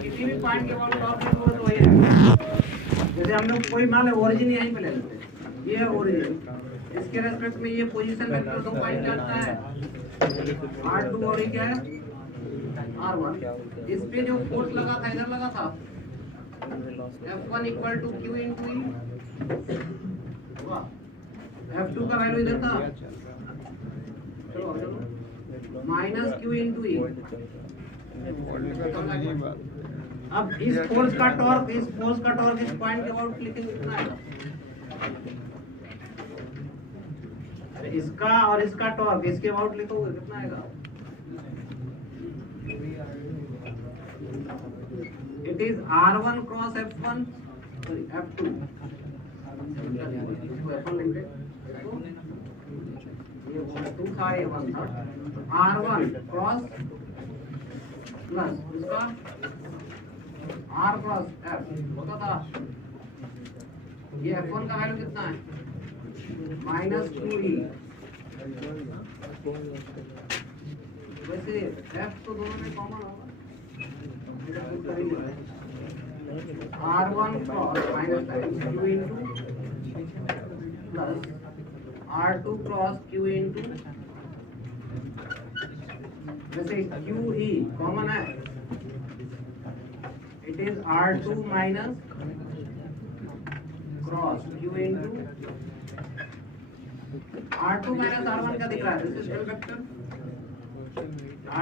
किसी भी पॉइंट के बाद टॉप लिखो तो वही है। जैसे हम लोग कोई मान लो ओरिजिन यहीं पे ले लेते हैं, ये है ओरिजिन, इसके रेस्पेक्ट में ये पोजीशन वेक्टर दो पॉइंट लगता है R2 और ये क्या है R1। इस पे जो फोर्स लगा था इधर लगा था F1 equal to Q into E, F2 का वैल्यू इधर था माइनस Q इंटू E। अब इस फोर्स का टॉर्क इस पॉइंट के अबाउट लिखेंगे कितना आएगा? इसका और इसका टॉर्क इसके अबाउट लिखोगे कितना आएगा? It is R1 cross F1 sorry F2 F1 लिखेंगे ये 2 था ये 1 था R1 क्रॉस प्लस इसका R क्रॉस F होता था। ये F1 का वैल्यू कितना है? Minus 2E। वैसे F तो दोनों में कॉमन होगा। R1 cross minus Q into plus R2 cross Q into वैसे QE कॉमन है। It is R2 minus cross Q into R2 minus R1 क्या दिख रहा है? This is L vector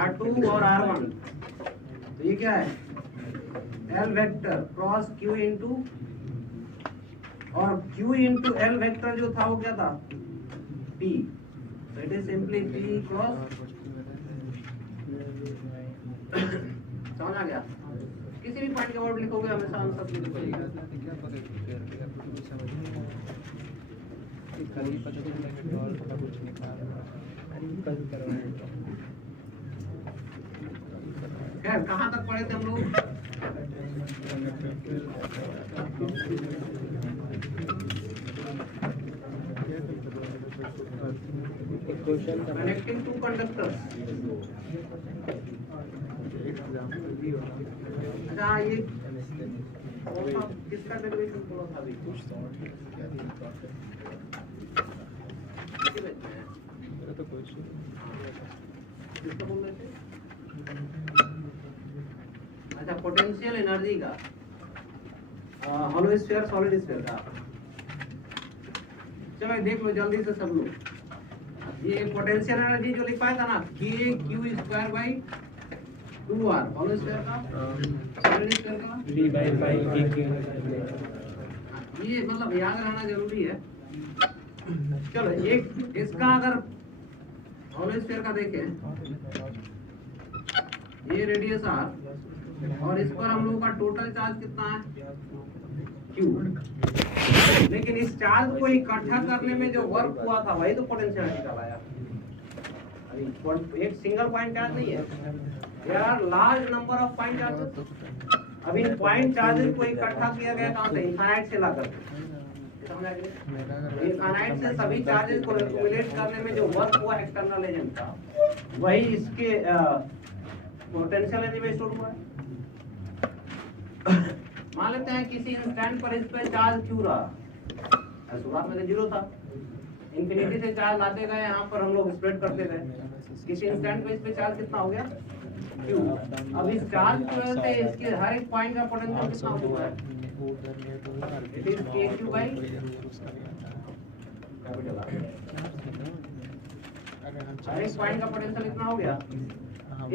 R2 और R1, तो ये क्या है? L vector cross Q into और Q इंटू एल वेक्टर जो था वो क्या था? P। So it is simply P cross. समझ आ गया? किसी भी पॉइंट के अबाउट लिखोगे हमेशा आंसर लिखोगे। खैर कहाँ तक पढ़े थे हम लोग? Connecting two conductors। अच्छा ये किसका डेरिवेशन बोला था अभी? तो कुछ किसका बोल रहे थे? अच्छा पोटेंशियल एनर्जी का हॉलो स्फीयर सॉलिड स्फीयर का। चलो देख लो जल्दी से सब लोग। ये पोटेंशियल एनर्जी जो लिख पाया था ना K/Q²/2R हॉलो स्फीयर का सॉलिड स्फीयर का V/5 ये मतलब याद रहना जरूरी है। चलो एक इसका अगर हॉलो स्फीयर का देखें, ये रेडियस R और इस पर हम लोगों का टोटल चार्ज कितना है? क्यू। लेकिन इस चार्ज को इकट्ठा करने में जो वर्क हुआ था वही तो पोटेंशियल निकल आया। एक सिंगल पॉइंट चार्ज नहीं है, there are large number of point charges. अब इन पॉइंट चार्जेस को इकट्ठा किया गया कहां से? इनफाइनाइट से लाकर, इनफाइनाइट से सभी चार्जेस को एक्यूमुलेट करने में जो वर्क हुआ एक्सटर्नल एजेंट का, वही इसके पोटेंशियल एनर्जी में स्टोर हुआ है। मान लेते हैं किसी इंस्टेंट पर इस पे चार्ज क्यू रहा, शुरुआत में जीरो था, इंफिनिटी से चार्ज लाते गए, यहाँ पर हम लोग स्प्रेड करते गए, किसी इंस्टेंट पे इस पे चार्ज कितना हो गया? क्यू। अब इस चार्ज की वजह से इसके हर एक पॉइंट का पोटेंशियल कितना हुआ है? इट इज के क्यू बाई कैपिटल आर। हर एक पॉइंट का पोटेंशियल कितना हो गया?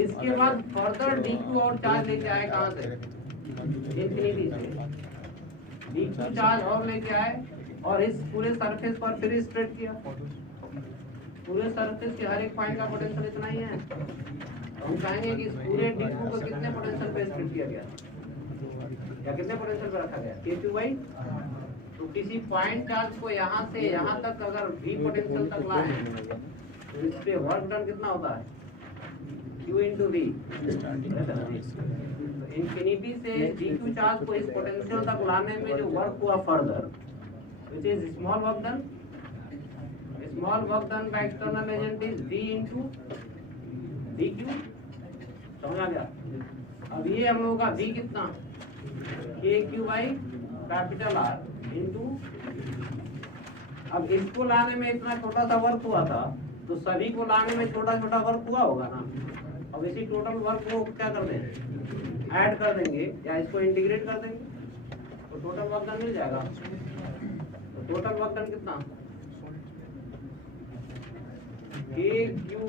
इसके बाद फर्दर डी क्यू और चार्ज लेके आए कहाँ से? इंफिनिटी से डी क्यू चार्ज और लेके आए और इस पूरे सरफेस पर फिर स्प्रेड किया। पूरे सरफेस के हर एक पॉइंट का पोटेंशियल इतना ही है। हम कहेंगे कि इस पूरे डी क्यू को कितने पोटेंशियल पे स्प्रेड किया गया या कितने पोटेंशियल पे रखा गया? के क्यू बाई। तो किसी पॉइंट चार्ज को यहाँ से यहाँ तक अगर v पोटेंशियल तक लाए तो इस पे वर्क डन कितना होता है? q into V. इंफिनिटी से डी क्यू चार्ज को इस पोटेंशियल तक लाने में जो वर्क हुआ further, which is small work done. Small work done by external agent is d into dq. समझ आ गया? अब ये हम लोगों का v कितना? K Q by capital R into. अब इसको लाने में इतना छोटा सा वर्क हुआ था, तो सभी को लाने में छोटा छोटा वर्क हुआ होगा ना। अब इसी टोटल वर्क को क्या कर देंगे? ऐड कर देंगे या इसको इंटीग्रेट कर देंगे, तो टोटल वर्क डन मिल जाएगा। टोटल वर्क डन कितना? K Q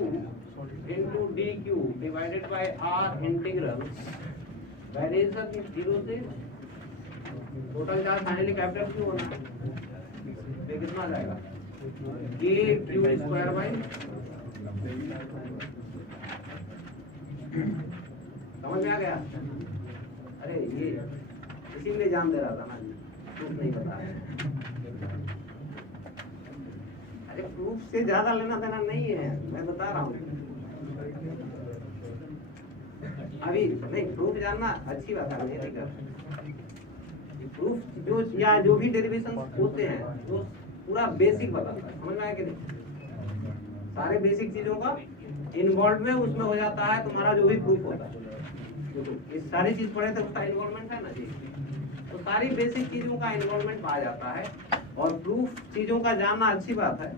into D Q divided by R integral variation zero से total charge finally capital Q होना, ये कितना जाएगा? के क्यू स्क्वायर बाई। समझ में आ गया? अरे ये इसीलिए जान दे रहा था ना, प्रूफ नहीं बता रहे। अरे प्रूफ से ज्यादा लेना देना नहीं है, मैं बता रहा हूँ। अभी नहीं, प्रूफ जानना अच्छी बात है, नहीं कर प्रूफ जो या जो भी डेरिवेशन होते हैं वो पूरा बेसिक बताता है। समझ में आया कि नहीं? सारे बेसिक चीजों का इन्वॉल्वमेंट उसमें हो जाता है। तुम्हारा जो भी प्रूफ होता है, ये सारी चीज पढ़े थे, उसका इन्वॉल्वमेंट है ना जी। तो सारी बेसिक चीजों का इन्वॉल्वमेंट आ जाता है और प्रूफ चीजों का जानना अच्छी बात है।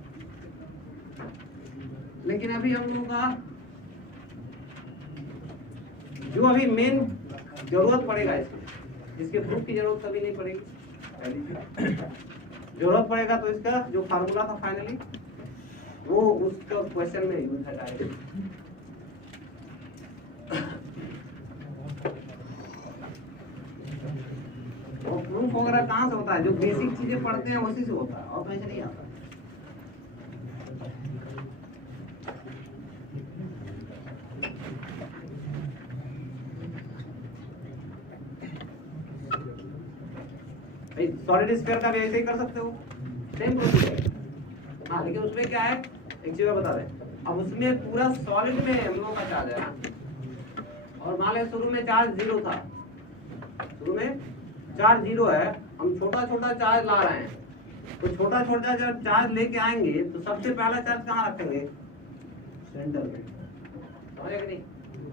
लेकिन अभी हम लोगों का जो अभी मेन जरूरत पड़ेगा इसके प्रूफ की जरूरत कभी नहीं पड़ेगी। जरूरत पड़ेगा तो इसका जो फार्मूला था फाइनली वो उसका क्वेश्चन में यूज है डायरेक्ट। वो प्रूफ वगैरह कहाँ से होता है? जो बेसिक चीजें पढ़ते हैं उसी से होता है, और कहीं से नहीं आता। सॉलिड स्फीयर का भी ऐसे ही कर सकते हो, सेम प्रोसीजर। हाँ, लेकिन उसमें क्या है, एक चीज बता दें। अब उसमें पूरा सॉलिड में हम लोग का चार्ज है ना, और मान लें शुरू में चार्ज जीरो था, शुरू में चार्ज जीरो है, हम छोटा छोटा चार्ज ला रहे हैं। तो छोटा छोटा जब चार्ज लेके आएंगे तो सबसे पहला चार्ज कहाँ रखेंगे? सेंटर में। समझे कि नहीं?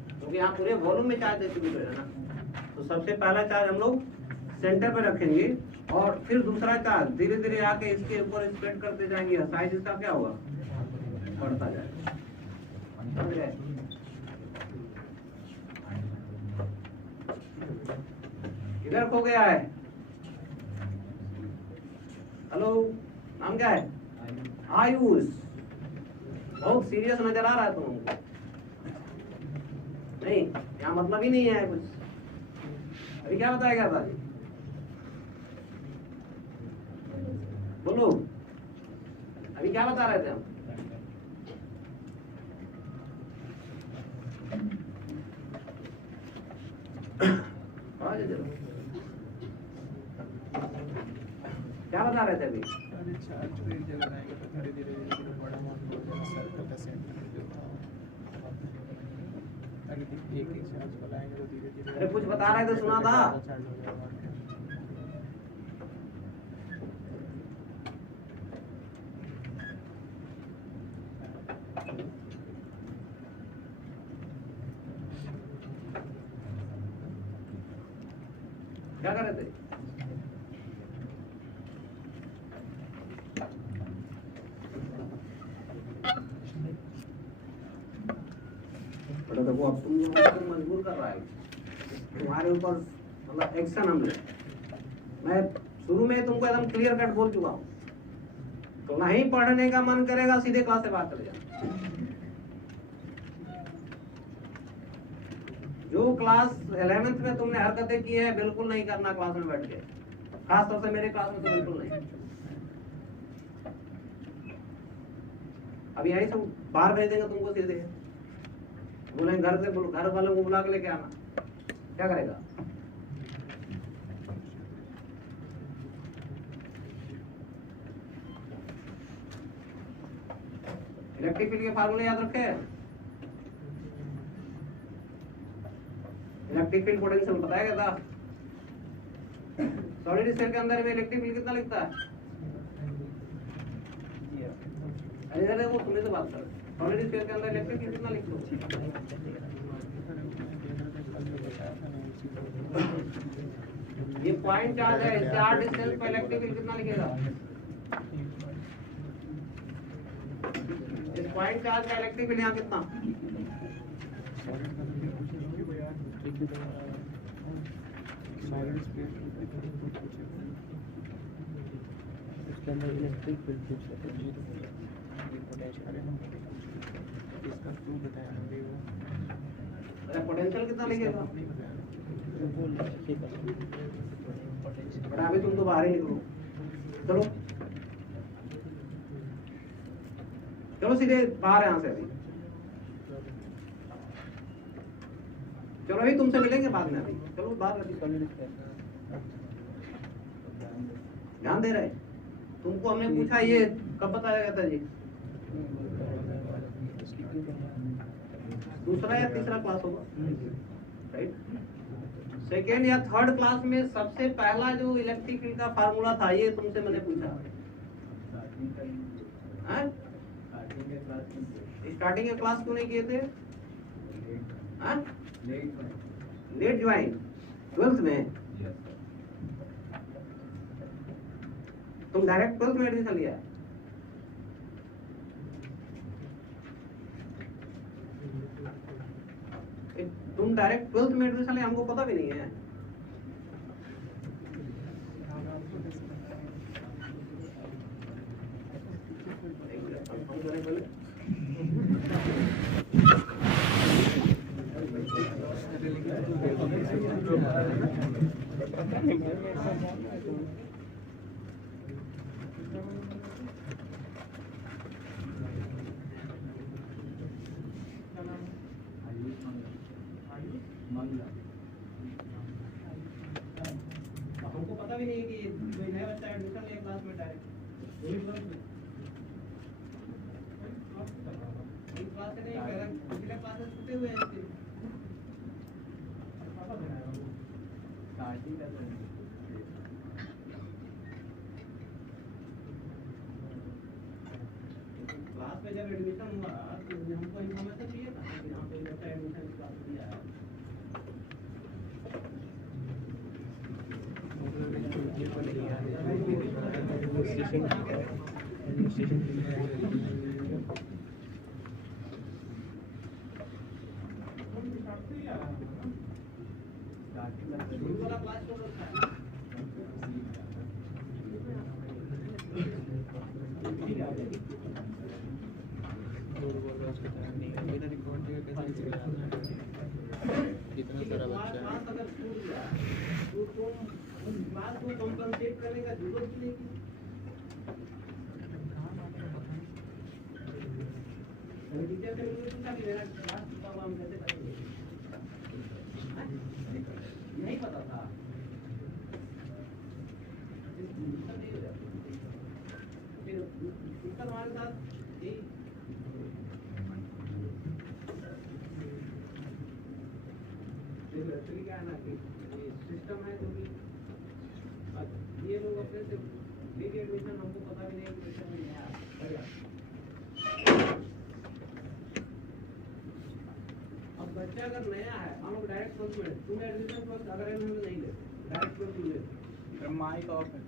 क्योंकि यहाँ पूरे वॉल्यूम में चार्ज डिस्ट्रीब्यूट है ना, तो सबसे पहला चार्ज हम लोग सेंटर पे रखेंगे और फिर दूसरा चार्ज धीरे धीरे आके इसके ऊपर स्प्रेड करते जाएंगे। साइज इसका क्या होगा? बढ़ता जाएगा। समझ गए? इधर खो गया है। हेलो, नाम क्या है? आयुष। बहुत सीरियस नजर आ रहा है तुमको। नहीं, यहाँ मतलब ही नहीं है कुछ। अभी क्या बताया गया था? बोलो, अभी क्या बता रहे थे हम? क्या बता रहे थे अभी? अरे चार्ज को एक जगह लाएंगे तो धीरे धीरे बड़ा अमाउंट हो जाएगा, सर्कल का सेंटर जो था अगर एक ही चार्ज को लाएंगे तो धीरे धीरे। अरे कुछ बता रहे थे, सुना था? चार्ज हो जाएगा। क्या कर रहे थे? देखो अब तुम मजबूर कर रहा है, तुम्हारे ऊपर मतलब एक्शन हम ले। मैं शुरू में तुमको एकदम क्लियर कट बोल चुका हूँ, तो नहीं पढ़ने का मन करेगा सीधे क्लास से बात चले जाना। जो क्लास 11th में तुमने हरकतें की है बिल्कुल नहीं करना क्लास में बैठ के, खास तौर से मेरे क्लास में तो बिल्कुल नहीं। अब यहीं से बाहर भेज देंगे तुमको सीधे, बोलेंगे घर वालों को बुला के लेके आना, क्या करेगा? इलेक्ट्रिक फील्ड के फार्मूले याद रखे? इलेक्ट्रिक फील्ड पोटेंशियल बताया गया था। सॉलिड स्टेट के अंदर में इलेक्ट्रिक फील्ड कितना लिखता है? अरे वो तुमने तो बात कर, सॉलिड स्टेट के अंदर इलेक्ट्रिक फील्ड कितना लिखते हो? ये पॉइंट चार्ज है, इससे r डिस्टेंस पर इलेक्ट्रिक फील्ड कितना लिखेगा? इस पॉइंट चार्ज का इलेक्ट्रिक फील्ड यहाँ कितना? इसके अंदर इलेक्ट्रिक फील्ड पोटेंशियल इसका क्यों बताया हमने वो? अरे पोटेंशियल कितना लिखेगा? बड़ा अभी तुम तो बाहर ही निकलो, चलो चलो सीधे बाहर यहाँ से। अभी चलो अभी तुमसे मिलेंगे बाद में, अभी चलो बाहर। अभी ध्यान दे रहे? तुमको हमने पूछा ये कब बताया गया था जी? दूसरा या तीसरा क्लास होगा, राइट? सेकेंड या थर्ड क्लास में सबसे पहला जो इलेक्ट्रिक फील्ड का फार्मूला था ये तुमसे मैंने पूछा। स्टार्टिंग के क्लास क्यों नहीं किए थे? लेट ज्वाइन 12th में। तुम डायरेक्ट 12th में एडमिशन लिया है? तुम डायरेक्ट 12th में एडमिशन लिया, हमको पता भी नहीं है। हमको पता भी नहीं है कि कोई नया बच्चा एडमिशन ले क्लास में डायरेक्ट क्लास से नहीं, पिछले क्लासेस छूटे हुए हैं। क्लास में जब एडमिशन हुआ तो हमको इन्फॉर्मेशन चाहिए था कि यहाँ पे बच्चा एडमिशन क्लास लिया है। कितना सारा बच्चा है, अगर छूट गया तो तुम क्लास को कंपनसेट करने का जरूरत ही नहीं। टीचर से मुझे पूछा कि मेरा क्लास छूटा हुआ, हम कैसे करेंगे? नहीं पता था। हमारे साथ जी। एक्चुअली क्या है ना कि सिस्टम है जो भी ये लोग अपने से लेके एडमिशन हमको पता भी नहीं एडमिशन में नहीं आया। अब बच्चा अगर नया है हम लोग डायरेक्ट प्लेसमेंट तुम्हें एडमिशन पर अगर इन्होंने नहीं लेते डायरेक्ट प्लेसमेंट लेते माइक ऑफ है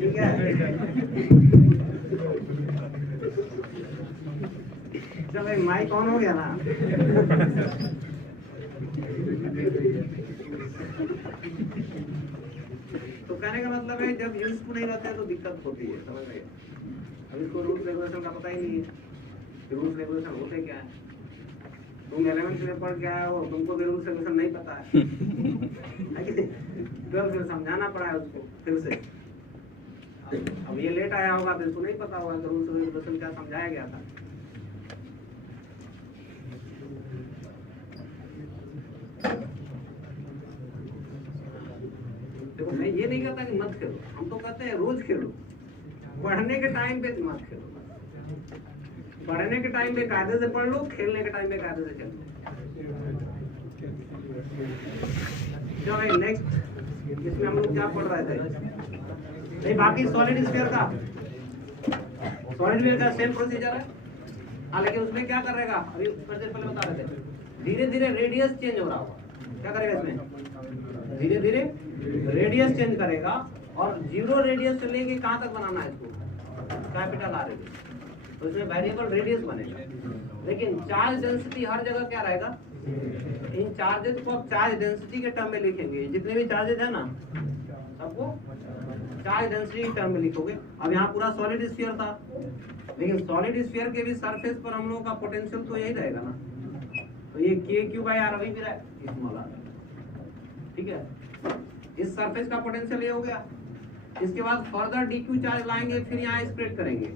ठीक है। चलो भाई माइक ऑन हो गया ना। तो कहने का मतलब है जब यूज टू नहीं रहते हैं तो दिक्कत होती है, समझ गए। अब इसको रूल्स रेगुलेशन का पता ही नहीं है कि रूल्स रेगुलेशन होते क्या है। तुम 11th में पढ़ के आए हो, तुमको भी रूल्स रेगुलेशन नहीं पता है। 12th में समझाना पड़ा है उसको फिर से। अब ये लेट आया होगा तो इसको नहीं पता होगा कि रूल्स रेगुलेशन क्या समझाया गया था। देखो मैं ये नहीं कहता कि मत खेलो, हम तो कहते हैं रोज खेलो। पढ़ने के टाइम पे मत खेलो, पढ़ने के टाइम पे कायदे से पढ़ लो, खेलने के टाइम पे कायदे से खेलो। चलो भाई नेक्स्ट, इसमें हम लोग क्या पढ़ रहे थे? नहीं बाकी सॉलिड स्फीयर का सेम प्रोसीजर है। हालांकि उसमें क्या करेगा, अभी पहले बता रहे थे, धीरे धीरे रेडियस चेंज हो रहा होगा। क्या करेगा इसमें? धीरे धीरे रेडियस चेंज करेगा और 0 रेडियस से लेके कहां तक बनाना है इसको? Capital R radius. तो इसमें वेरिएबल रेडियस बनेगा, लेकिन चार्ज डेंसिटी हर जगह क्या रहेगा? इन चार्जेस को आप चार्ज डेंसिटी के टर्म में लिखेंगे। जितने भी चार्जेस है ना सबको चार्ज डेंसिटी के टर्म में लिखोगे। अब यहाँ पूरा सॉलिड स्फीयर था, लेकिन सॉलिड स्फीयर के भी सरफेस पर हम लोगों का पोटेंशियल तो यही रहेगा ना। तो ये k/r अभी भी रहेगा स्मॉल r, ठीक है। इस सरफेस का पोटेंशियल ये हो गया। इसके बाद फर्दर dq चार्ज लाएंगे, फिर यहाँ स्प्रेड करेंगे।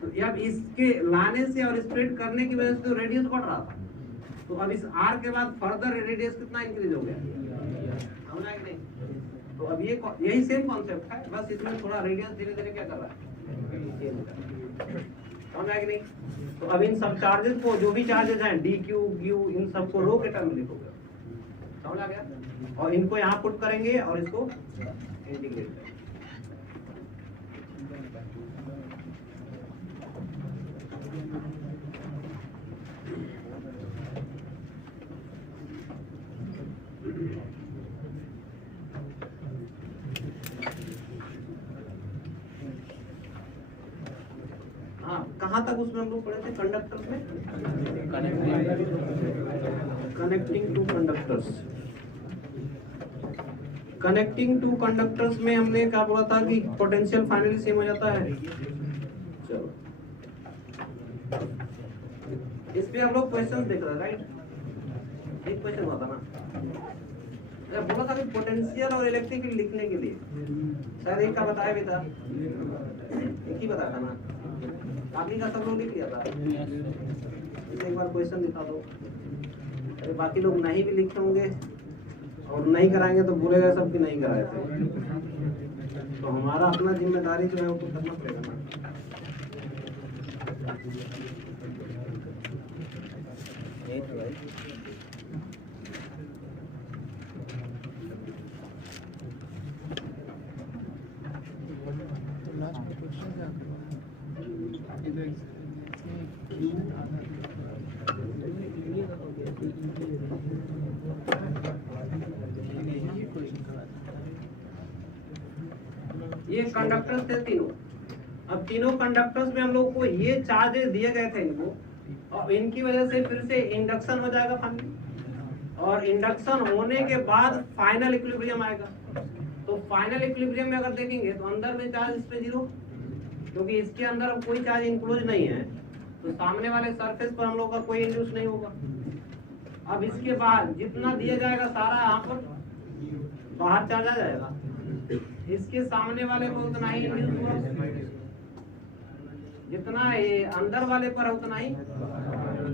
तो अब इसके लाने से और स्प्रेड करने की वजह से तो रेडियस बढ़ रहा था, तो अब इस r के बाद फर्दर रेडियस कितना इंक्रीज हो गया, समझ आया कि नहीं? तो अब ये यही सेम कॉन्सेप्ट है, बस इसमें थोड़ा रेडियस धीरे धीरे क्या कर रहा है, समझ आया कि नहीं? तो अब इन सब चार्जेस को, जो भी चार्जेस हैं dq q, इन सबको रो के टर्म में लिखोगे, समझ आ गया? और इनको यहाँ पुट करेंगे और इसको इंटीग्रेट करेंगे। हाँ कहाँ तक उसमें हम लोग पढ़े थे? कंडक्टर्स में connecting two conductors. Connecting two conductors में हमने क्या बोला था कि पोटेंशियल फाइनली सेम हो जाता है। चलो इस पे हम लोग क्वेश्चंस देख रहे हैं, राइट? एक क्वेश्चन हुआ था ना, बोला था कि पोटेंशियल और इलेक्ट्रिक फील्ड लिखने के लिए, शायद एक का बताया भी था, एक ही बताया था ना, बाकी का सब लोग लिख लिया था। एक बार क्वेश्चन दिखा दो। अरे बाकी लोग नहीं भी लिखे होंगे और नहीं कराएंगे तो बोलेगा सब कि नहीं कराए थे। तो हमारा अपना जिम्मेदारी जो है वो तो करना पड़ेगा ना। ये कंडक्टर्स थे तीनों। अब तीनों कंडक्टर्स में हम लोग को ये चार्जेस दिए गए थे इनको, और इनकी वजह से फिर से इंडक्शन हो जाएगा फाइनली, और इंडक्शन होने के बाद फाइनल इक्विलिब्रियम आएगा। तो फाइनल इक्विलिब्रियम में अगर देखेंगे तो अंदर में चार्ज इस पे 0, क्योंकि इसके अंदर अब कोई चार्ज इंक्लोज नहीं है, तो सामने वाले सरफेस पर हम लोग का कोई इंड्यूस नहीं होगा। अब इसके बाद जितना दिया जाएगा सारा यहाँ पर बाहर चार्ज आ जाएगा, इसके सामने वाले पर उतना ही इंड्यूस होगा, जितना ये अंदर वाले पर उतना ही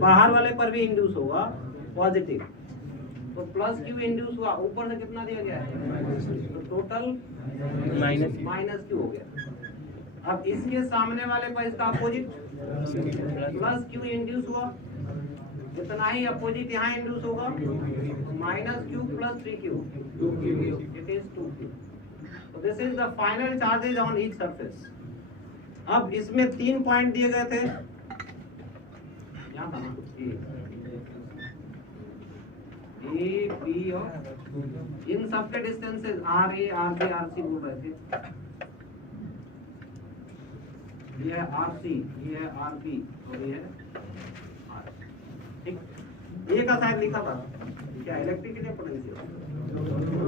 बाहर वाले पर भी इंड्यूस होगा पॉजिटिव। तो प्लस क्यू इंड्यूस हुआ, ऊपर से कितना दिया गया है, तो टोटल माइनस क्यू हो गया। अब इसके सामने वाले पर इसका अपोजिट प्लस क्यू इंड्यूस हुआ, इतना ही अपोजिट यहाँ इंड्यूस होगा, minus Q plus 3q, it is 2q। So this is the final charges on each surface. अब इसमें 3 पॉइंट दिए गए थे, यहाँ था ना, ए बी और इन सब के distances are R A R B R बोल रहे थे। ये है आर सी, ये है आर बी और ये है आर। ठीक, ए का शायद लिखा था क्या, इलेक्ट्रिक के लिए पोटेंशियल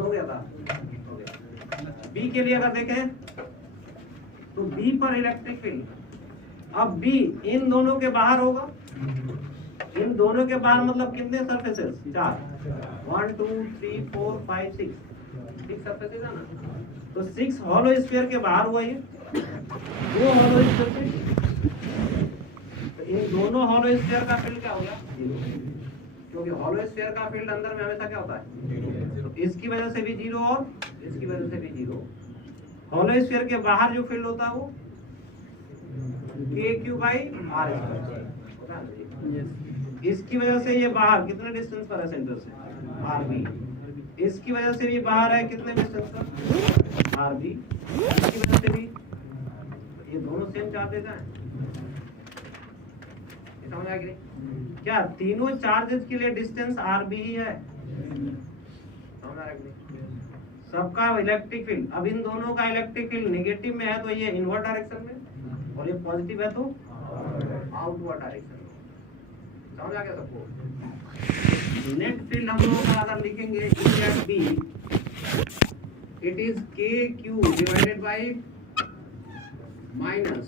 हो गया था। बी के लिए अगर देखें तो बी पर इलेक्ट्रिक फील्ड, अब बी इन दोनों के बाहर होगा, इन दोनों के बाहर मतलब कितने सरफेसेस, 4, 1 2 3 4 5 6 सरफेसेस है ना, तो 6 हॉलो स्फीयर के बाहर हुआ ये, 2 हॉलो स्फीयर, तो इन दोनों हॉलो स्फीयर का फील्ड क्या हो गया, 0, क्योंकि हॉलो स्फीयर का फील्ड अंदर में हमेशा क्या होता है, तो इसकी वजह से भी 0 और इसकी वजह से भी 0। हॉलो स्फीयर के बाहर जो फील्ड होता है वो KQ/R², इसकी वजह से ये बाहर कितने डिस्टेंस पर है सेंटर से, RB, इसकी वजह से भी बाहर है कितने डिस्टेंस पर, RB, इसकी वजह से भी, ये दोनों सेम चार्जेस हैं, समझ आ गई क्या, तीनों चार्जेस के लिए डिस्टेंस RB ही है, समझ आ गई, सबका इलेक्ट्रिक फील्ड। अब इन दोनों का इलेक्ट्रिक फील्ड नेगेटिव में है तो ये इनवर्ट डायरेक्शन में, और ये पॉजिटिव है तो आउटवर्ड डायरेक्शन में, समझ आ गया सबको। नेट फील्ड हम लोग अगर लिखेंगे E at B, it is KQ divided by minus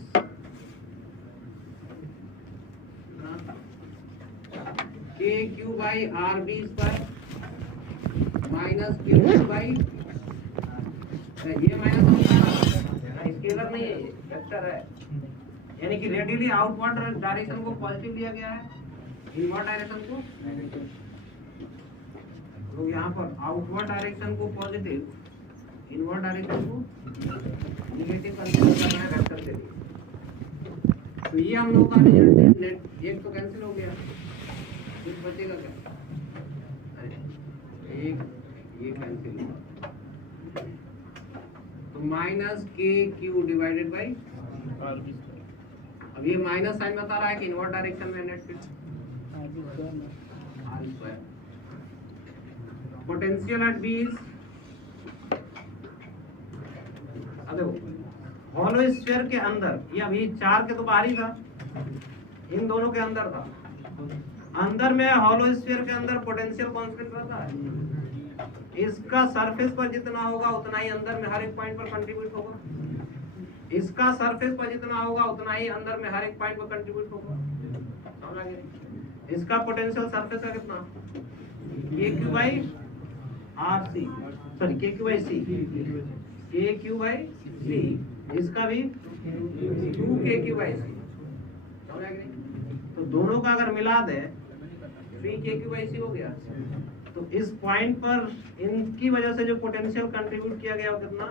KQ/RB square minus KQ/, ये माइनस होता है, स्केलर नहीं है, ये वेक्टर है, यानी कि रेडियली आउटवर्ड डायरेक्शन को पॉजिटिव लिया गया है, इनवर्ट डायरेक्शन को नेगेटिव। तो यहाँ पर आउटवर्ड डायरेक्शन को पॉजिटिव, इनवर्ट डायरेक्शन को नेगेटिव कंसीडर करना है वेक्टर के लिए। तो ये हम लोग का रिजल्ट नेट, एक तो कैंसिल हो गया, कुछ बचेगा क्या, एक ये कैंसिल हुआ, तो माइनस KQ डिवाइडेड बाय, अब ये माइनस साइन बता रहा है कि इनवर्ट डायरेक्शन में net field R²। Potential at B is, अब देखो हॉलो स्फीयर के अंदर, ये अभी 4 के तो बाहर ही था, इन दोनों के अंदर था, अंदर में हॉलो स्फीयर के अंदर पोटेंशियल कांस्टेंट रहता है, इसका सरफेस पर जितना होगा उतना ही अंदर में हर एक पॉइंट पर कंट्रीब्यूट होगा, इसका सरफेस पर जितना होगा उतना ही अंदर में हर एक पॉइंट पर कंट्रीब्यूट होगा, समझ आ गया। इसका पोटेंशियल सरफेस का कितना, KQ/RC, सॉरी KQ/C, KQ/C, इसका भी 2KQ/C, समझ आ गया। तो दोनों का अगर मिला दे 3KQ/C हो गया। तो इस पॉइंट पर इनकी वजह से जो पोटेंशियल कंट्रीब्यूट किया गया वो कितना,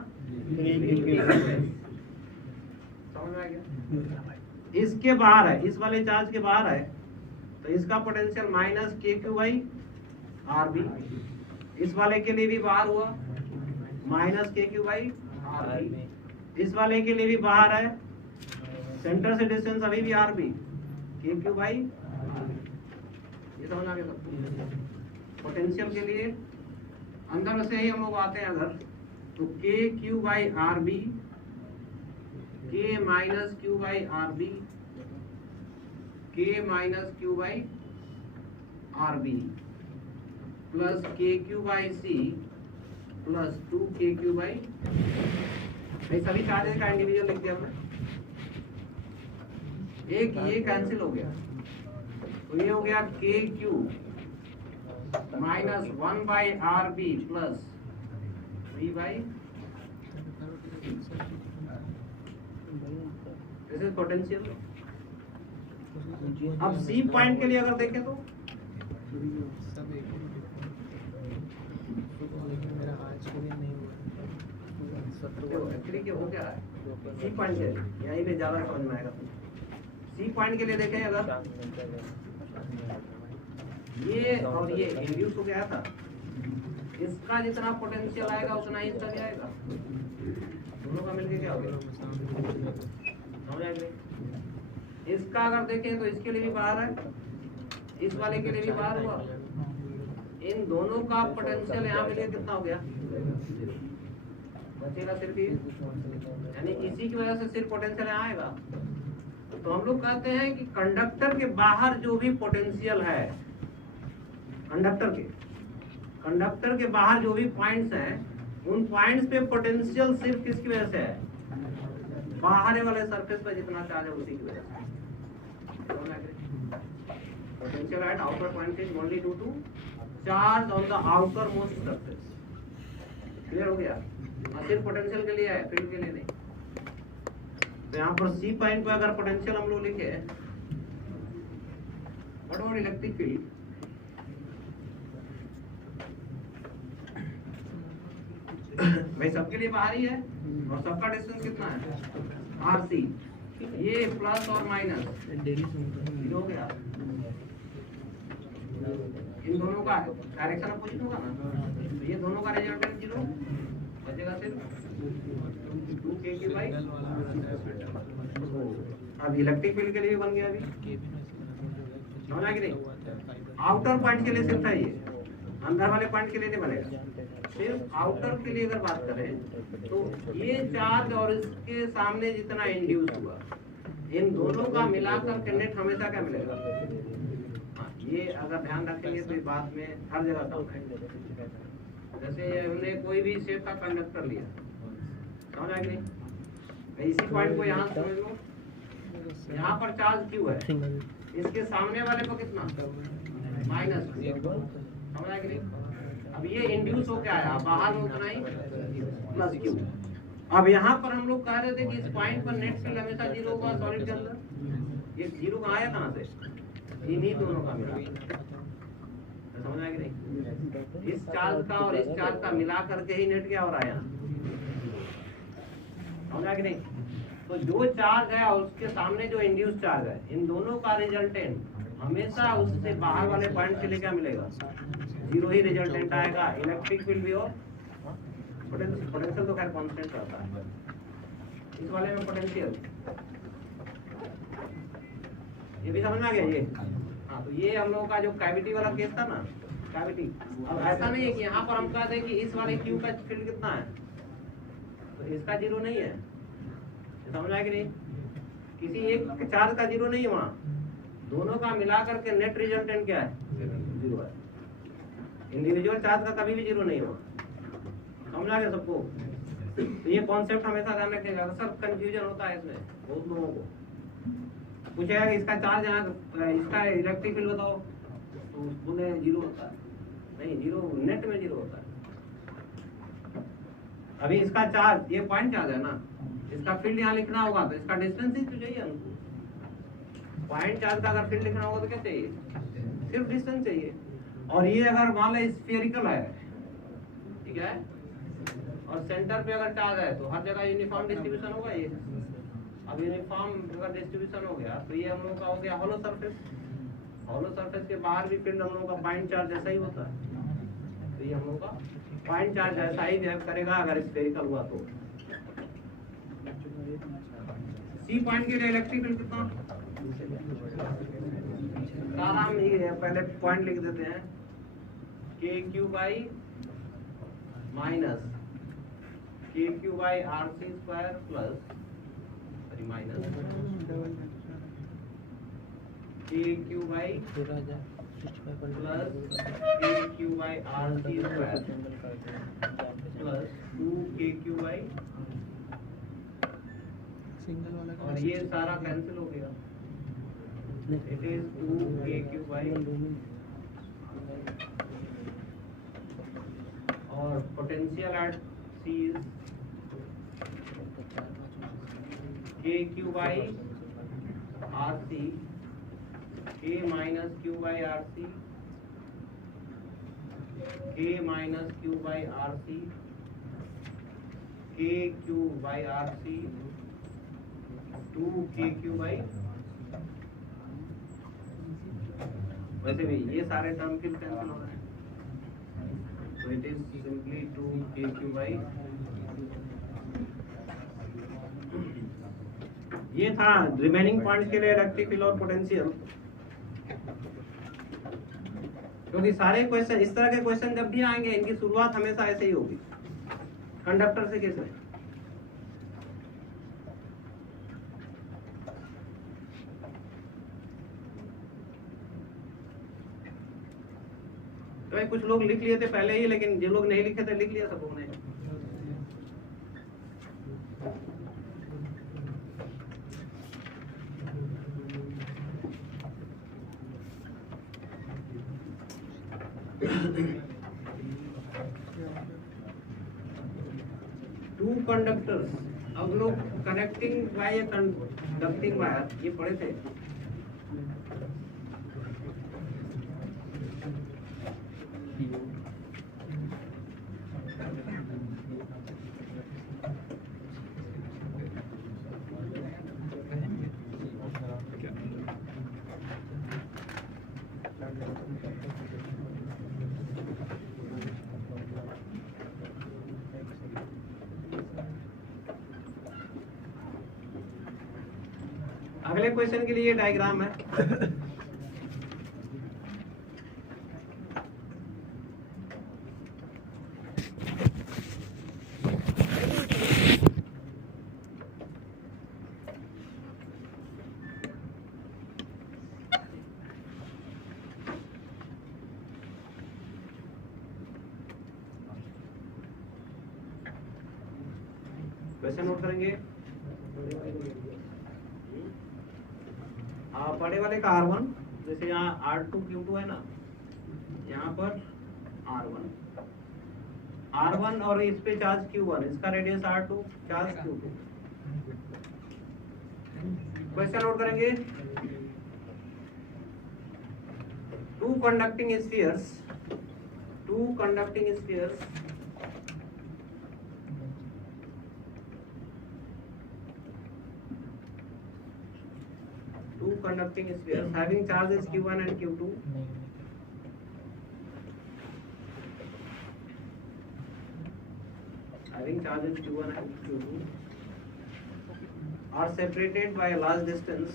समझ में आ गया। इसके बाहर है, इस वाले चार्ज के बाहर है, तो इसका पोटेंशियल माइनस KQ/RB, इस वाले के लिए भी बाहर हुआ माइनस KQ/RB, इस वाले के लिए भी बाहर है, सेंटर से डिस्टेंस अभी भी RB, KQ/RB, ये समझ आ गया सबको। पोटेंशियल के लिए अंदर से ही हम लोग आते हैं अगर, तो KQ/RB, K minus Q/RB, K minus Q/RB plus KQ/C plus 2KQ/, सभी चार्जेस का इंडिविजुअल लिख दिया हमने, एक ये कैंसिल हो गया, तो ये हो गया KQ minus 1/RB plus 3/, this is potential. अब C पॉइंट के लिए अगर देखें तो देखिए हो क्या रहा है। सी पॉइंट के लिए यहीं पे ज्यादा समझ में आएगा। सी पॉइंट के लिए देखें अगर ये और ये इंड्यूस हो गया था, इसका जितना पोटेंशियल आएगा उतना ही इसका भी आएगा, दोनों का मिलके क्या हो गया, समझ आएगा। इसका अगर देखें तो इसके लिए भी बाहर है, इस वाले के लिए भी बाहर हुआ, इन दोनों का पोटेंशियल यहाँ मिले कितना हो गया, बचेगा सिर्फ ये, यानी इसी की वजह से सिर्फ पोटेंशियल यहाँ आएगा। तो हम लोग कहते हैं कि कंडक्टर के बाहर जो भी पोटेंशियल है, कंडक्टर के बाहर जो भी पॉइंट्स हैं, उन पॉइंट्स पे पोटेंशियल सिर्फ किसकी वजह से है, बाहर वाले सरफेस पे जितना चार्ज है उसी की वजह से। Potential at outer point is only due to charge on the outer most surface. Clear हो गया। सिर्फ पोटेंशियल के लिए है, फील्ड के लिए नहीं। तो यहाँ पर सी पॉइंट पे अगर पोटेंशियल हम लोग लिखे व्हाट अबाउट इलेक्ट्रिक फील्ड, भाई सबके लिए बाहर ही है और सबका डिस्टेंस कितना है, आर सी। ये प्लस और माइनस हो गया, इन दोनों का डायरेक्शन अपोजिट होगा ना, तो ये दोनों का रिजल्टेंट 0 बचेगा सिर्फ 2k/। अब इलेक्ट्रिक फील्ड के लिए बन गया, अभी समझा कि नहीं। आउटर पॉइंट के लिए सिर्फ है ये, अंदर वाले पॉइंट के लिए नहीं बनेगा। सिर्फ आउटर के लिए अगर बात करें तो ये चार्ज और इसके सामने जितना इंड्यूस हुआ, इन दोनों का मिलाकर के नेट हमेशा क्या मिलेगा। ये अगर ध्यान रखेंगे तो बात में हर जगह काम है। जैसे हमने कोई भी शेप का कंडक्टर लिया, समझ आया कि नहीं, इसी पॉइंट को यहाँ समझ लो, यहाँ पर चार्ज क्यू है, इसके सामने वाले को कितना माइनस, समझ आया कि नहीं। अब ये इंड्यूस हो क्या आया, बाहर में उतना ही प्लस क्यू। अब यहाँ पर हम लोग कह रहे थे कि इस पॉइंट पर नेट फील्ड हमेशा 0 होगा सॉलिड के अंदर। ये 0 कहाँ आया, कहाँ से, इन्हीं दोनों का मिला, समझ आया कि नहीं। इस चार्ज का और इस चार्ज का मिला करके ही नेट क्या हो रहा है यहाँ, समझ आया कि नहीं। तो जो चार्ज है और उसके सामने जो इंड्यूस चार्ज है, इन दोनों का रिजल्टेंट हमेशा उससे बाहर वाले पॉइंट के लिए क्या मिलेगा, 0 ही रिजल्टेंट आएगा। इलेक्ट्रिक फील्ड भी और पोटेंशियल तो खैर कांस्टेंट रहता है। इस वाले में पोटेंशियल ये भी समझ में आ गया। ये हाँ, तो ये हम लोगों का जो कैविटी वाला केस था ना, कैविटी। अब ऐसा नहीं है कि यहाँ पर हम कह दें कि इस वाले क्यू का फील्ड कितना है, तो इसका 0 नहीं है, समझ आया कि नहीं। किसी एक चार्ज का 0 नहीं है, वहाँ दोनों का मिला करके नेट रिजल्टेंट क्या है, 0 है। इंडिविजुअल चार्ज का कभी भी 0 नहीं हुआ, समझ आ गया सबको। तो ये कॉन्सेप्ट हमेशा ध्यान रखिएगा, अक्सर कंफ्यूजन होता है इसमें बहुत लोगों को। पूछेगा कि इसका चार्ज यहाँ, इसका इलेक्ट्रिक फील्ड बताओ, तो बोले 0 होता है, नहीं 0 नेट में 0 होता है। अभी इसका चार्ज, ये पॉइंट चार्ज है ना, इसका फील्ड यहाँ लिखना होगा तो इसका डिस्टेंस ही तो चाहिए हमको। पॉइंट चार्ज का अगर फील्ड लिखना होगा तो क्या चाहिए, सिर्फ डिस्टेंस चाहिए। और ये अगर मान लो स्फेरिकल है, ठीक है, और सेंटर पे अगर चार्ज है तो हर जगह यूनिफॉर्म डिस्ट्रीब्यूशन होगा। ये अब यूनिफॉर्म अगर डिस्ट्रीब्यूशन हो गया तो ये हम लोग का हो गया हॉलो सरफेस। हॉलो सरफेस के बाहर भी फील्ड हम लोगों का पॉइंट चार्ज ऐसा ही होता है। तो ये हम लोग का पॉइंट चार्ज ऐसा ही बिहेव करेगा अगर स्फेरिकल हुआ तो। सी पॉइंट के लिए इलेक्ट्रिक फील्ड कितना, हम पहले पॉइंट लिख देते हैं, KQ/- KQ/RC² plus minus KQ/+ KQ/RC² plus 2KQ/, single वाला और ये सारा कैंसिल हो गया, इट इज 2KQ/, और potential at C is KQ/RC, K minus Q/RC, K minus Q/RC, K KQ/RC 2KQ/, वैसे भी ये सारे टर्म फिर कैंसिल हो रहे हैं, तो इट इज सिंपली 2KQ/। ये था रिमेनिंग पॉइंट्स के लिए इलेक्ट्रिक फील्ड और पोटेंशियल। क्योंकि सारे क्वेश्चन इस तरह के क्वेश्चन जब भी आएंगे इनकी शुरुआत हमेशा ऐसे ही होगी, कंडक्टर से कैसे। तो भाई कुछ लोग लिख लिए थे पहले ही, लेकिन जो लोग नहीं लिखे थे लिख लिया सब लोगों ने। टू कंडक्टर्स, अब लोग कनेक्टिंग बाय या कंडक्टिंग वायर ये पढ़े थे। अगले क्वेश्चन के लिए डायग्राम है। क्वेश्चन नोट करेंगे। बड़े वाले का R1, जैसे यहाँ R2 Q2 है ना, यहाँ पर R1 और इस पे चार्ज Q1, इसका radius R2, charge Q2। Question note करेंगे। Two conducting spheres having charges Q1 and Q2 are separated by a large distance,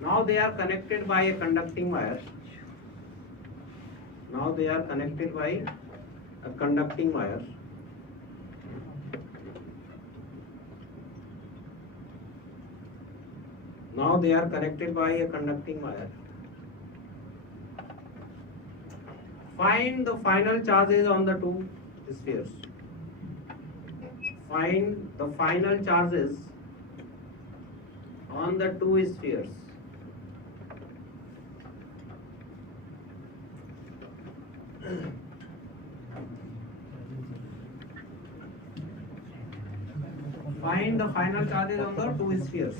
Now they are connected by a conducting wire. Now they are connected by a conducting wire. Find the final charges on the two spheres. Find the final charges on the two spheres. Find the final charges on the two spheres.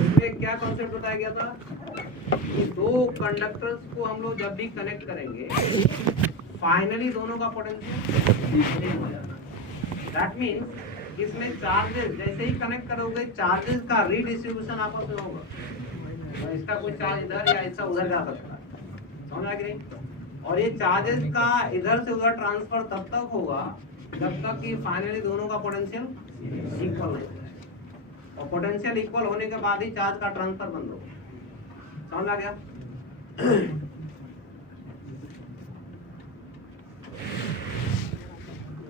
इसमें क्या concept बताया गया था कि दो conductors को हम लोग जब भी कनेक्ट करेंगे फाइनली दोनों का पोटेंशियल सेम हो जाता है। दैट मीन्स इसमें चार्जेस जैसे ही कनेक्ट करोगे चार्जेस का रीडिस्ट्रीब्यूशन आपस में होगा, तो इसका कोई चार्ज इधर या ऐसा उधर जा सकता है, समझ आ गई। और ये चार्जेस का इधर से उधर ट्रांसफर तब तक होगा जब तक कि फाइनली दोनों का पोटेंशियल इक्वल नहीं होगा, और पोटेंशियल इक्वल होने के बाद ही चार्ज का ट्रांसफर बंद होगा, समझ आ गया।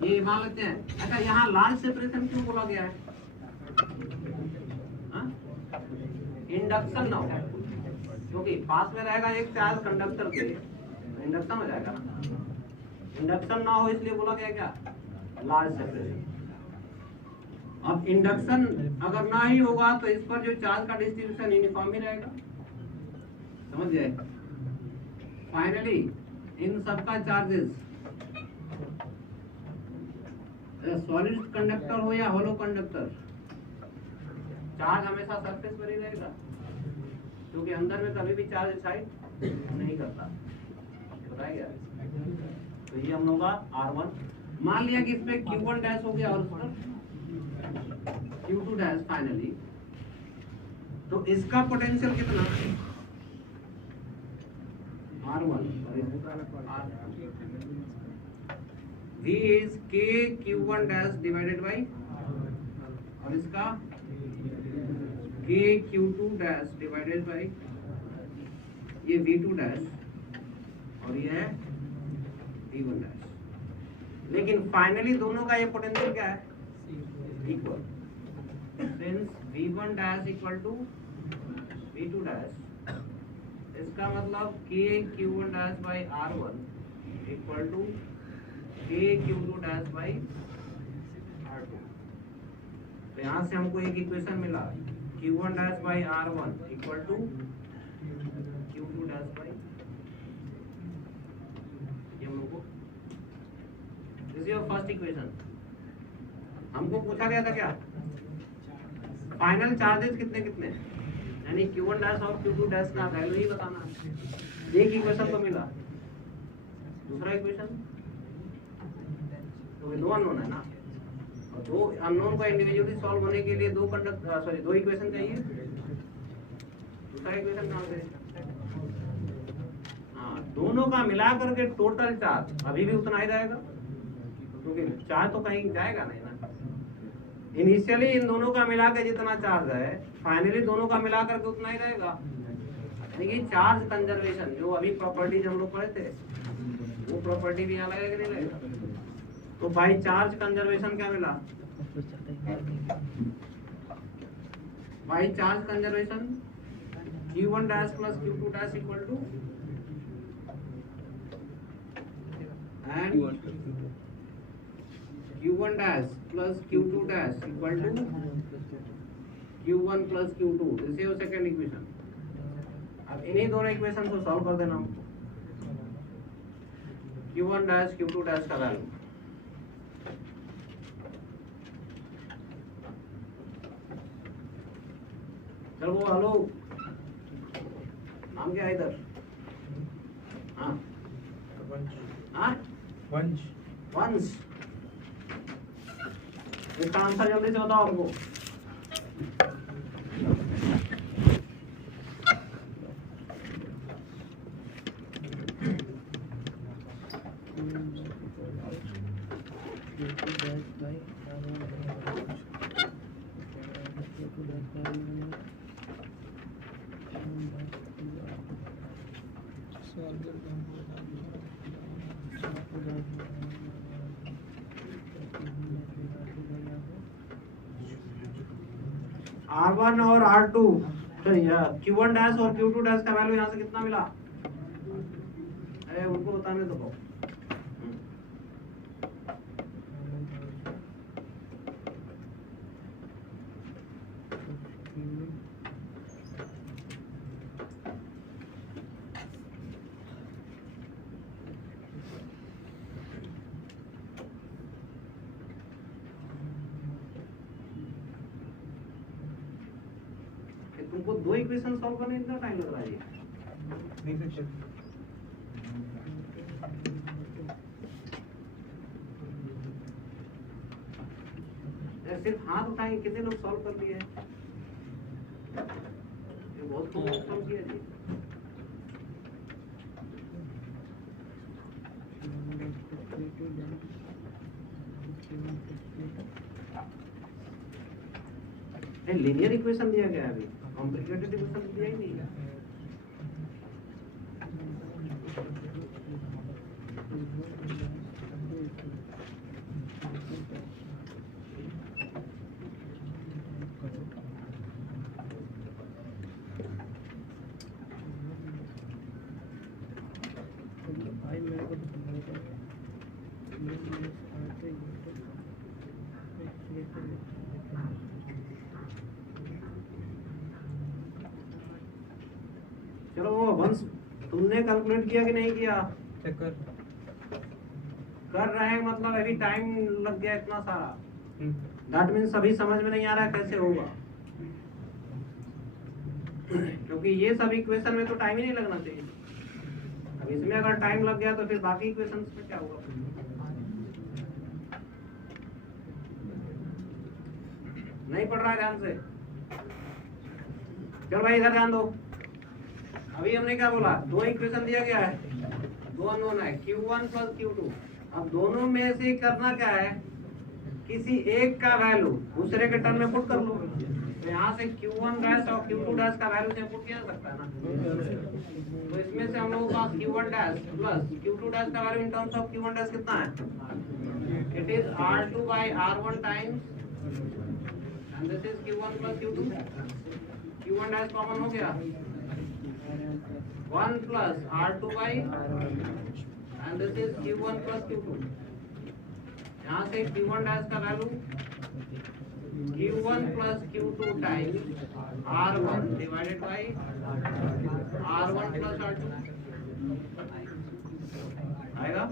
ये मान लेते हैं। अच्छा, यहाँ लार्ज सेपरेशन क्यों बोला गया है? इंडक्शन ना हो, क्योंकि पास में रहेगा एक चार्ज कंडक्टर के, इंडक्शन हो जाएगा ना। इंडक्शन ना हो इसलिए बोला गया क्या, लार्ज सेपरेशन। अब इंडक्शन अगर ना ही होगा तो इस पर जो चार्ज का डिस्ट्रीब्यूशन यूनिफॉर्म ही रहेगा, समझ गए। फाइनली इन सबका चार्जेस सॉलिड कंडक्टर हो या होलो कंडक्टर, चार्ज हमेशा सरफेस पर ही रहेगा, क्योंकि अंदर में कभी भी चार्ज एक्साइट नहीं करता, बताया गया। तो ये हम लोग का R1। मान लिया कि इसमें Q1 डैश हो गया और उस पर Q2 डैश फाइनली, तो इसका पोटेंशियल कितना R1 V is K Q1 dash divided by, और इसका K Q2 dash divided by ये V2 डैश, और ये है V1 डैश। लेकिन फाइनली दोनों का ये पोटेंशियल क्या है, equal, since V1 dash equal to V2 dash, इसका मतलब K Q1 dash by R1 equal to K Q2 dash by R2। तो यहाँ से हमको एक इक्वेशन मिला, Q1 dash by R1 equal to Q2 dash by, ये हम लोग को दिस इज फर्स्ट इक्वेशन। हमको पूछा गया था क्या, फाइनल चार्जेस कितने कितने, यानी Q1 डैश और Q2 डैश का वैल्यू ही बताना। एक इक्वेशन तो मिला, दूसरा इक्वेशन तो दो अननोन है ना, और दो अननोन को इंडिविजुअली सॉल्व होने के लिए दो इक्वेशन चाहिए। दूसरा इक्वेशन कहाँ से, हाँ, दोनों का मिला करके टोटल चार्ज अभी भी उतना ही रहेगा, क्योंकि चार्ज तो कहीं जाएगा नहीं ना। इनिशियली इन दोनों का मिला के जितना चार्ज है, फाइनली दोनों का मिला करके उतना ही रहेगा। यानी कि चार्ज कंजर्वेशन जो अभी प्रॉपर्टीज हम लोग पढ़े थे, वो प्रॉपर्टी भी यहाँ लगेगा कि नहीं लगेगा। तो बाई चार्ज कंजर्वेशन क्या मिला, by charge conservation Q1 dash plus Q2 dash equal to and Q1 dash plus Q2 dash equal to Q1 plus Q2, this is second equation. अब इन्हीं दोनों इक्वेशन को सॉल्व कर देना हमको, Q1 डैश Q2 डैश का value, चलो hello, नाम क्या है इधर, हाँ हाँ वंश, इसका आंसर जल्दी से बताओ हमको। R1 और R2, Q1 डैश और Q2 डैश का वैल्यू यहाँ से कितना मिला, अरे उनको बताने दो। तुमको दो इक्वेशन सॉल्व करने में कितना टाइम लग रहा है, सिर्फ हाथ उठाएंगे, कितने लोग सॉल्व कर लिए, ये बहुत कम सॉल्व किया जी। लीनियर इक्वेशन दिया गया है, अभी कॉम्प्लिकेटेड इक्वेशन दिया ही नहीं है। चलो वो वंश, तुमने कैलकुलेट किया कि नहीं किया, चेक कर, कर रहे हैं मतलब अभी टाइम लग गया इतना सारा, दैट मीन्स अभी समझ में नहीं आ रहा है कैसे होगा, क्योंकि ये सब इक्वेशन में तो टाइम ही नहीं लगना चाहिए। अब इसमें अगर टाइम लग गया तो फिर बाकी इक्वेशंस में क्या होगा? नहीं पढ़ रहा है ध्यान से? चल भाई इधर ध्यान दो। अभी हमने क्या बोला, दो इक्वेशन दिया गया है, दो अननोन है Q1 प्लस Q2। अब दोनों में से करना क्या है, किसी एक का वैल्यू दूसरे के टर्म में पुट कर लो। तो यहाँ से Q1 डैश और Q2 डैश का वैल्यू से पुट किया जा सकता है ना। तो इसमें से हम लोगों के पास Q1 dash plus Q2 dash का value in terms of Q1 dash कितना है? It is R2 by R1 times and this is Q1 plus Q2। Q1 dash common हो गया, 1 plus R2 by and this is Q1 plus Q2। यहाँ से Q1 dash का value Q1 plus Q2 times R1 divided by R1 plus R2 आएगा।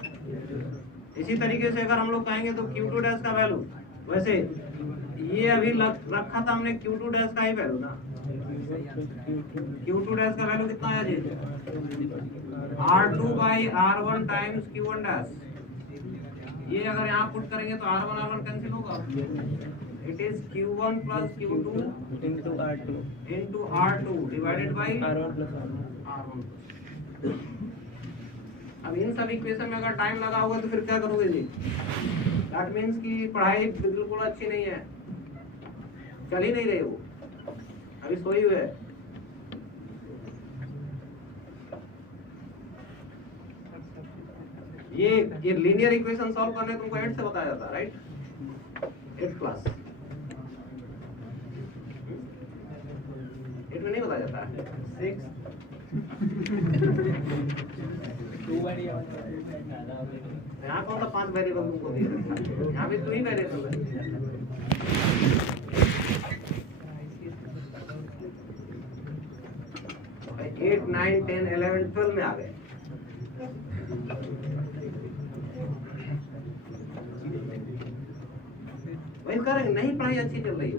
इसी तरीके से अगर हम लोग कहेंगे तो Q2 डैश का वैल्यू, वैसे ये अभी रखा था हमने Q2 डैश का ही वैल्यू ना। Q2 डैश का वैल्यू कितना है जी? R2 by R1 times Q1 dash. ये अगर यहाँ पुट करेंगे तो R1 कैंसिल होगा। It is Q1 plus Q2 into R2 divided by R1 plus R1। अब इन सब इक्वेशन में अगर टाइम लगा होगा तो फिर क्या करोगे जी? दैट मीन्स कि पढ़ाई बिल्कुल अच्छी नहीं है, चल ही नहीं रही वो, अभी सोई हुए है। ये लीनियर इक्वेशन सॉल्व करने तुमको 8 से बताया जाता है, राइट? 8 क्लास 8 में नहीं बताया जाता है। 6 यहाँ कौन सा 5 वेरिएबल तुमको दिए? यहाँ भी 2 ही वेरिएबल है। 8, 9, 10, 11, 12 में आ गए। वही करेंगे, नहीं पढ़ाई अच्छी चल रही है।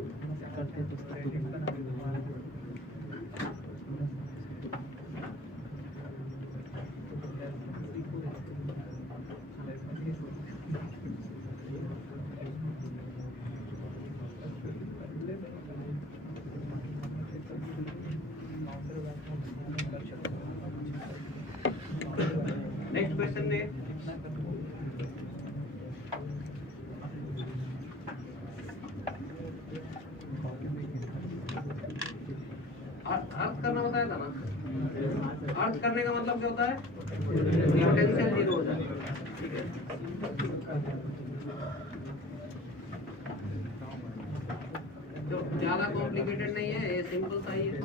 नेक्स्ट क्वेश्चन ने अर्थ करना बताया था ना। अर्थ करने का मतलब क्या होता है? पोटेंशियल जीरो हो जाए, ठीक है। तो ज्यादा कॉम्प्लिकेटेड नहीं है, ये सिंपल सा ही है।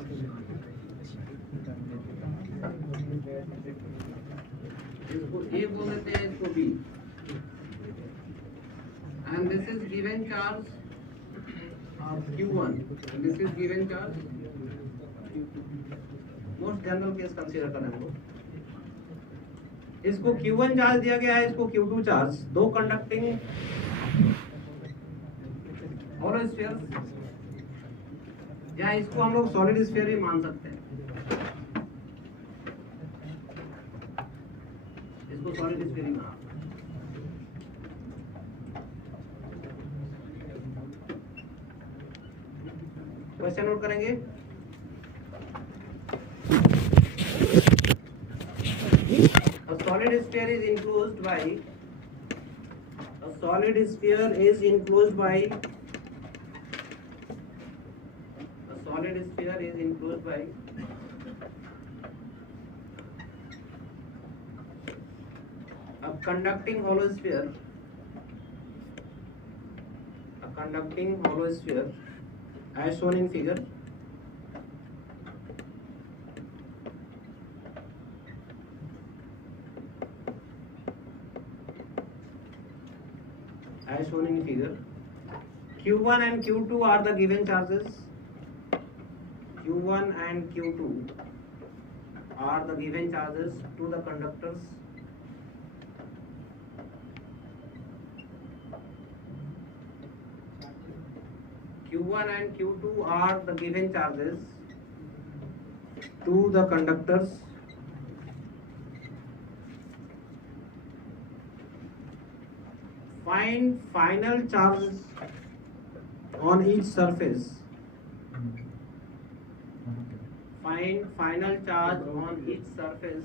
इसको ए बोल देते हैं, इसको B. And this is given charge of Q1 and this is given charge most general case consider करें हम लोग। इसको Q1 चार्ज दिया गया है, इसको Q2 चार्ज, दो कंडक्टिंग होलो स्फीयर, या इसको हम लोग सॉलिड स्फीयर भी मान सकते हैं। इसको सॉलिड स्फीयर ही मान। क्वेश्चन नोट करेंगे। A solid sphere is enclosed by a solid sphere is enclosed by a solid sphere is enclosed by a conducting hollow sphere, a conducting hollow sphere as shown in figure. As shown in figure, Q1 and Q2 are the given charges. Q1 and Q2 are the given charges to the conductors. Q1 and Q2 are the given charges to the conductors find final charges on each surface. Find final charge on each surface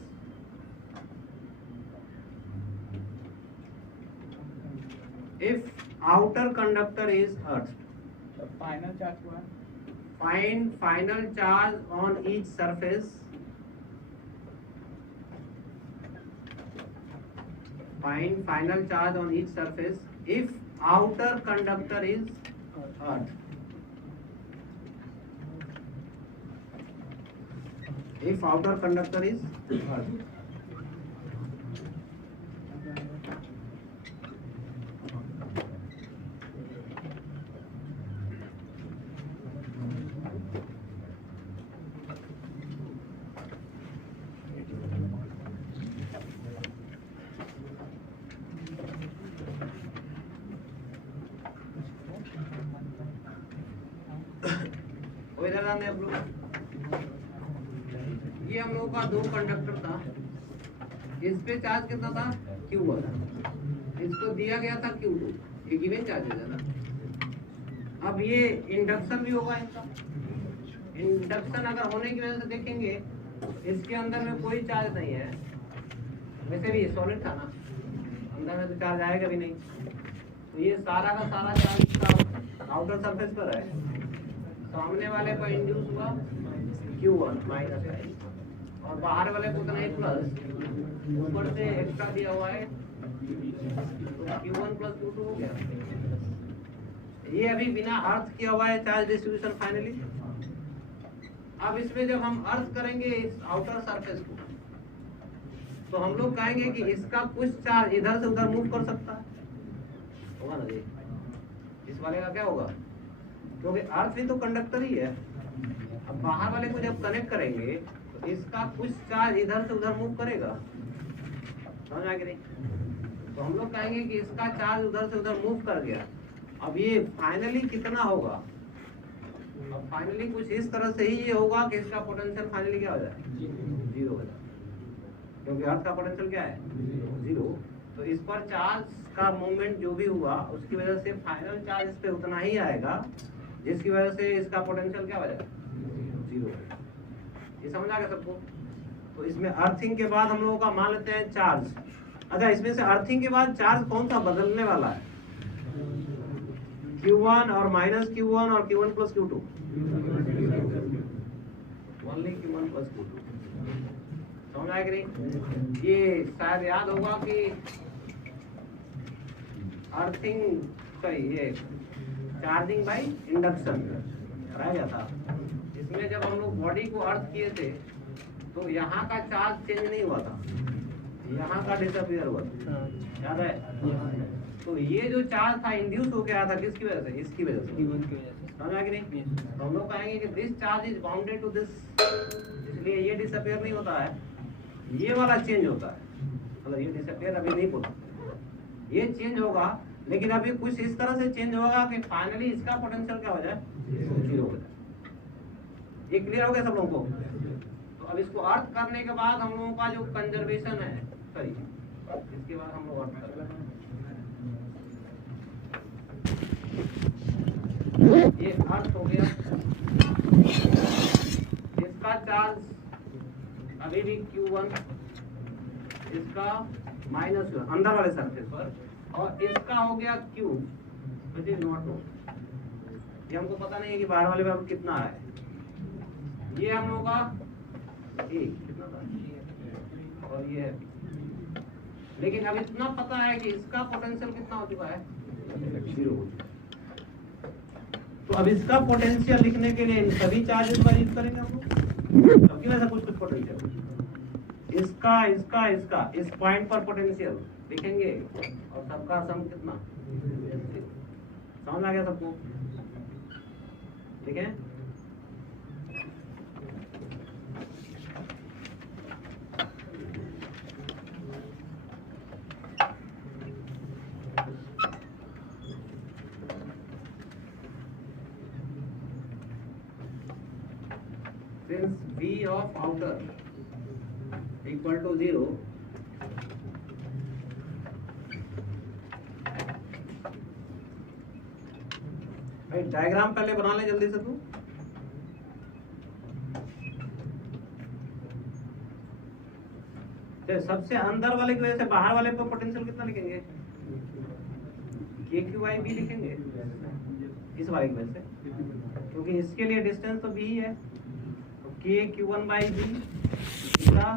if outer conductor is earthed. तो final charge हुआ Find final charge on each surface. Find final charge on each surface if outer conductor is earthed. If outer conductor is earthed. इधर आने आप लोग, ये हम लोगों का 2 कंडक्टर था, इस पे चार्ज कितना था Q1, इसको दिया गया था Q2, ये गिवन चार्ज है ना। अब ये इंडक्शन भी होगा इनका, इंडक्शन अगर होने की वजह से देखेंगे इसके अंदर में कोई चार्ज नहीं है, वैसे भी सॉलिड था ना, अंदर में तो चार्ज आएगा भी नहीं, तो ये सारा का सारा चार्ज आउटर सरफेस पर है, सामने वाले को इंड्यूस हुआ Q1 माइनस है और बाहर वाले को उतना ही प्लस, ऊपर से एक्स्ट्रा दिया हुआ है तो Q1 प्लस Q2 हो गया। ये अभी बिना अर्थ किया हुआ है चार्ज डिस्ट्रीब्यूशन फाइनली। अब इसमें जब हम अर्थ करेंगे इस आउटर सरफेस को, तो हम लोग कहेंगे कि इसका कुछ चार्ज इधर से उधर मूव कर सकता है, होगा ना जी। इस वाले का क्या होगा, क्योंकि अर्थ भी तो कंडक्टर ही है। अब बाहर वाले को जब कनेक्ट करेंगे तो इसका कुछ चार्ज इधर से उधर मूव करेगा, समझ आ गई? तो हम लोग कहेंगे कि इसका चार्ज उधर से उधर मूव कर गया। अब ये फाइनली कितना होगा, अब फाइनली कुछ इस तरह से ही ये होगा कि इसका पोटेंशियल फाइनली क्या हो जाए, 0 हो जाए, क्योंकि अर्थ का पोटेंशियल क्या है 0। तो इस पर चार्ज का मूवमेंट जो भी हुआ उसकी वजह से फाइनल चार्ज इस पे उतना ही आएगा, जिसकी वजह से इसका पोटेंशियल क्या हो जाएगा 0। ये समझ आ गया सबको? तो इसमें अर्थिंग के बाद हम लोगों का मान लेते हैं चार्ज। अच्छा, इसमें से अर्थिंग के बाद चार्ज कौन सा बदलने वाला है, Q1 और माइनस Q1 और Q1 plus Q2, only Q1 plus Q2। समझ आया कि नहीं? ये शायद याद होगा कि अर्थिंग सॉरी ये चार्जिंग बाय इंडक्शन कराया गया था। इसमें जब हम लोग बॉडी को अर्थ किए थे तो यहाँ का चार्ज चेंज नहीं हुआ था, यहाँ का डिसअपीयर हुआ था, याद है? तो ये जो चार्ज था इंड्यूस होके आया था किसकी वजह से, इसकी वजह से, समझ आ गई नहीं? तो हम लोग कहेंगे कि this charge is bounded to this, इसलिए ये डिसअपीयर नहीं होता है, ये वाला चेंज होता है। मतलब ये डिसअपीयर अभी नहीं होता, ये चेंज होगा, लेकिन अभी कुछ इस तरह से चेंज होगा कि फाइनली इसका पोटेंशियल क्या हो जाए 0 हो जाए। ये क्लियर हो गया सब लोगों को? तो अब इसको अर्थ करने के बाद हम लोगों का जो कंजर्वेशन है, सॉरी इसके बाद हम लोग अर्थ कर रहे हैं, ये अर्थ हो गया, इसका चार्ज अभी भी Q1, इसका माइनस अंदर वाले सरफेस पर, और इसका हो गया Q, which is not know, ये हमको पता नहीं है कि बाहर वाले पर कितना है। ये हम लोग का A कितना था और ये है, लेकिन अब इतना पता है कि इसका पोटेंशियल कितना हो चुका है 0 हो चुका। तो अब इसका पोटेंशियल लिखने के लिए इन सभी चार्जेस का यूज करेंगे हम लोग, सबकी वजह से कुछ कुछ पोटेंशियल, इसका इसका इसका इस पॉइंट पर पोटेंशियल लिखेंगे और सबका सम कितना, समझ आ गया सबको? ठीक है? V of outer equal to 0, भाई डायग्राम पहले बना ले जल्दी से तू। तो सबसे अंदर वाले की वजह से बाहर वाले पर पोटेंशियल कितना लिखेंगे? KQIB लिखेंगे इस वाले की वजह से, क्योंकि इसके लिए डिस्टेंस तो B ही है, तो KQ1/B इसका,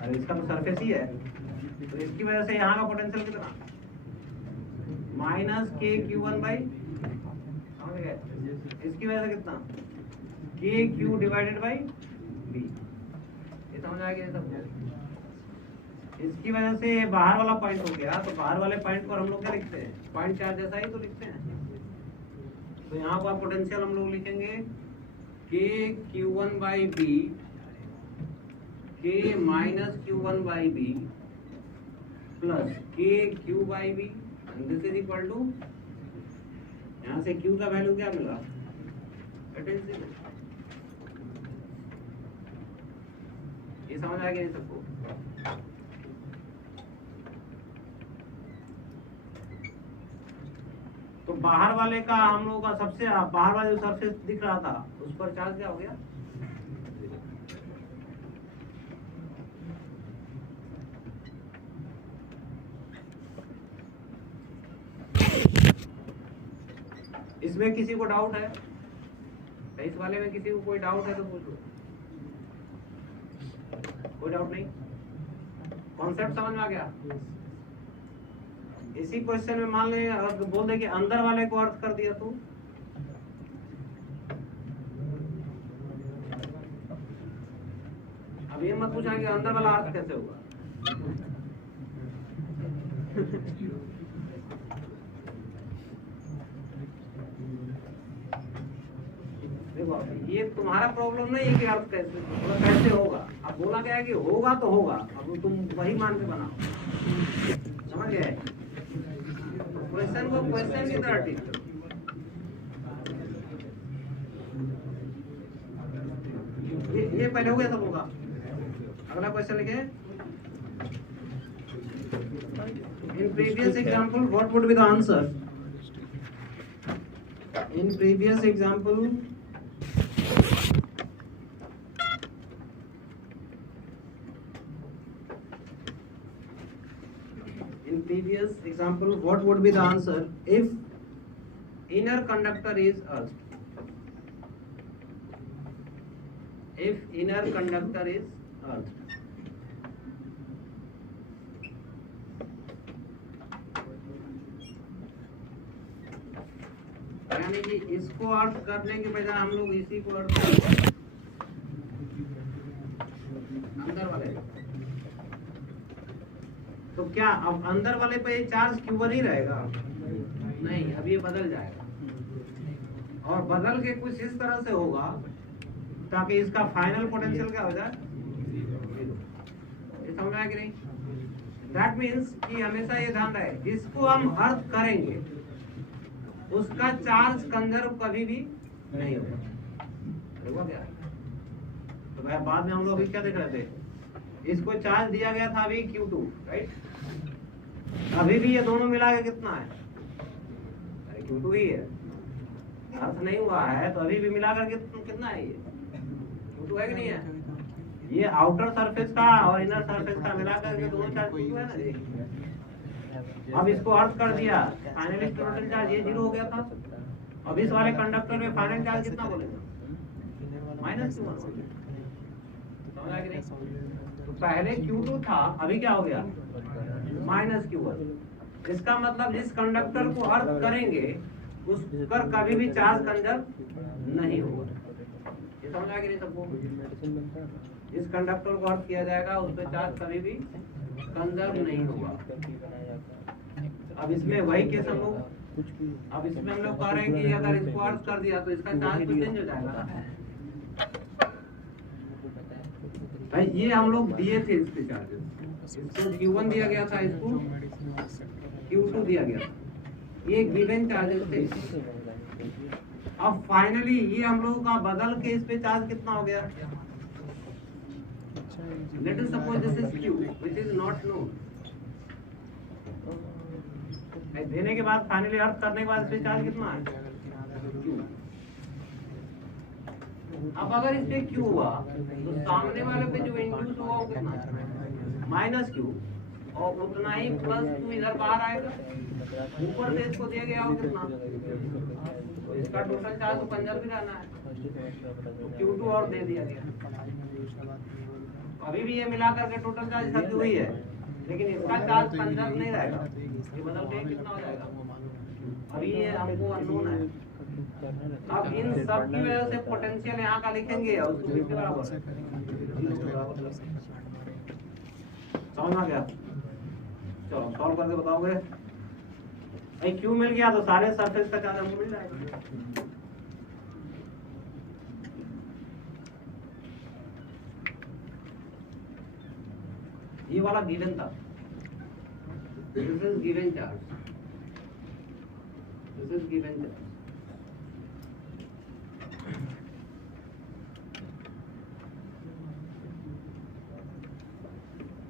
अरे इसका तो सरफेस ही है, तो इसकी वजह से यहाँ का पोटेंशियल कितना? माइनस KQ1/, समझ गए? इसकी वजह से कितना? KQ/B। ये समझ आ गया सबको? इसकी वजह से बाहर वाला पॉइंट हो गया, तो बाहर वाले पॉइंट पर हम लोग क्या लिखते हैं? पॉइंट चार्ज जैसा ही तो लिखते हैं। तो यहाँ पर पोटेंशियल हम लोग लिखेंगे KQ1/B K minus Q1/B plus KQ/B, and this is equal to, यहाँ से Q का वैल्यू क्या मिला? पोटेंशियल। ये समझ आ गया सबको? तो बाहर वाले का हम लोगों का सबसे बाहर वाला जो सरफेस दिख रहा था उस पर चार्ज क्या हो गया? इसमें किसी को डाउट है? इस वाले में किसी को कोई डाउट है तो पूछो। कोई डाउट नहीं? कॉन्सेप्ट समझ में आ गया? इसी क्वेश्चन में मान ले अगर बोल दे कि अंदर वाले को अर्थ कर दिया तू, अब ये मत पूछा कि अंदर वाला अर्थ कैसे होगा। देखो ये तुम्हारा प्रॉब्लम नहीं है कि अर्थ कैसे होगा। अब बोला गया है कि होगा तो होगा, अब तुम वही मान के बनाओ, समझ गए? क्वेश्चन को क्वेश्चन की तरह ठीक करो। ये पहले हो गया सब होगा। अगला क्वेश्चन लिखे, in previous example what would be the answer? In previous example what would be the answer if inner conductor is earth? If inner conductor is earth, यानी कि इसको अर्थ करने के बजाय हम लोग इसी को अर्थ अंदर वाले, तो क्या अब अंदर वाले पे ये चार्ज Q1 ही रहेगा? नहीं, अब ये बदल जाएगा, और बदल के कुछ इस तरह से होगा ताकि इसका फाइनल पोटेंशियल क्या हो जाए? ये समझ आया कि नहीं? दैट मीन्स कि हमेशा ये ध्यान रहे, जिसको हम अर्थ करेंगे उसका चार्ज कंजर्व कभी भी नहीं होगा। क्या? तो भाई बाद में हम लोग क्या देख रहे थे? इसको चार्ज दिया गया था अभी Q2, राइट? अभी भी ये दोनों मिला के कितना है? अरे Q2 ही है, अर्थ नहीं हुआ है, तो अभी भी मिला करके कितना है? ये Q2 है कि नहीं है? ये आउटर सरफेस का और इनर सरफेस का मिला करके दोनों चार्ज Q2 है ना। अब इसको अर्थ कर दिया, फाइनली टोटल चार्ज ये 0 हो गया था। अब इस वाले कंडक्टर में फाइनल चार्ज कितना बोलेगा? -Q1। समझ आ गया? तो पहले Q2 था, अभी क्या हो गया? -Q1। इसका मतलब जिस कंडक्टर को अर्थ करेंगे उस पर कभी भी चार्ज कंजर्व नहीं होगा। ये समझ आ गया सबको? जिस कंडक्टर को अर्थ किया जाएगा उस पर चार्ज कभी भी कंजर्व नहीं होगा। अब इसमें वही केस हम लोग, अब इसमें हम लोग कह रहे हैं कि अगर इसको अर्थ कर दिया तो इसका चार्ज तो चेंज हो जाएगा। भाई ये हम लोग दिए थे इसके चार्जेस, इसको Q1 दिया गया था, इसको Q2 दिया गया था, ये गिवन चार्जेस थे। अब फाइनली ये हम लोगों का बदल के इस पे चार्ज कितना हो गया? Let us suppose this is Q which is not known. देने के बाद फाइनली अर्थ करने के बाद इस पे चार्ज कितना है? Q। अब अगर इस पे Q हुआ तो सामने वाले पे जो इंड्यूस हुआ वो कितना है? -Q, और उतना ही +Q इधर बाहर आएगा, ऊपर से इसको दिया गया हो कितना, तो इसका टोटल चार्ज तो कंजर्व भी रहना है, तो Q2 और दे दिया गया। अभी भी ये मिला करके टोटल चार्ज सभी हुई है, लेकिन इसका चार्ज कंजर्व नहीं रहेगा, ये बदल के कितना हो जाएगा? अभी ये हमको अननोन है। अब इन सब की वजह से पोटेंशियल यहाँ का लिखेंगे और उसको किसके बराबर? समझ में आ गया? चलो सॉल्व करके बताओगे। भाई Q मिल गया तो सारे सरफेस का चार्ज हमको मिल जाएगा। ये वाला गिवन था, this is given charge, this is given charge.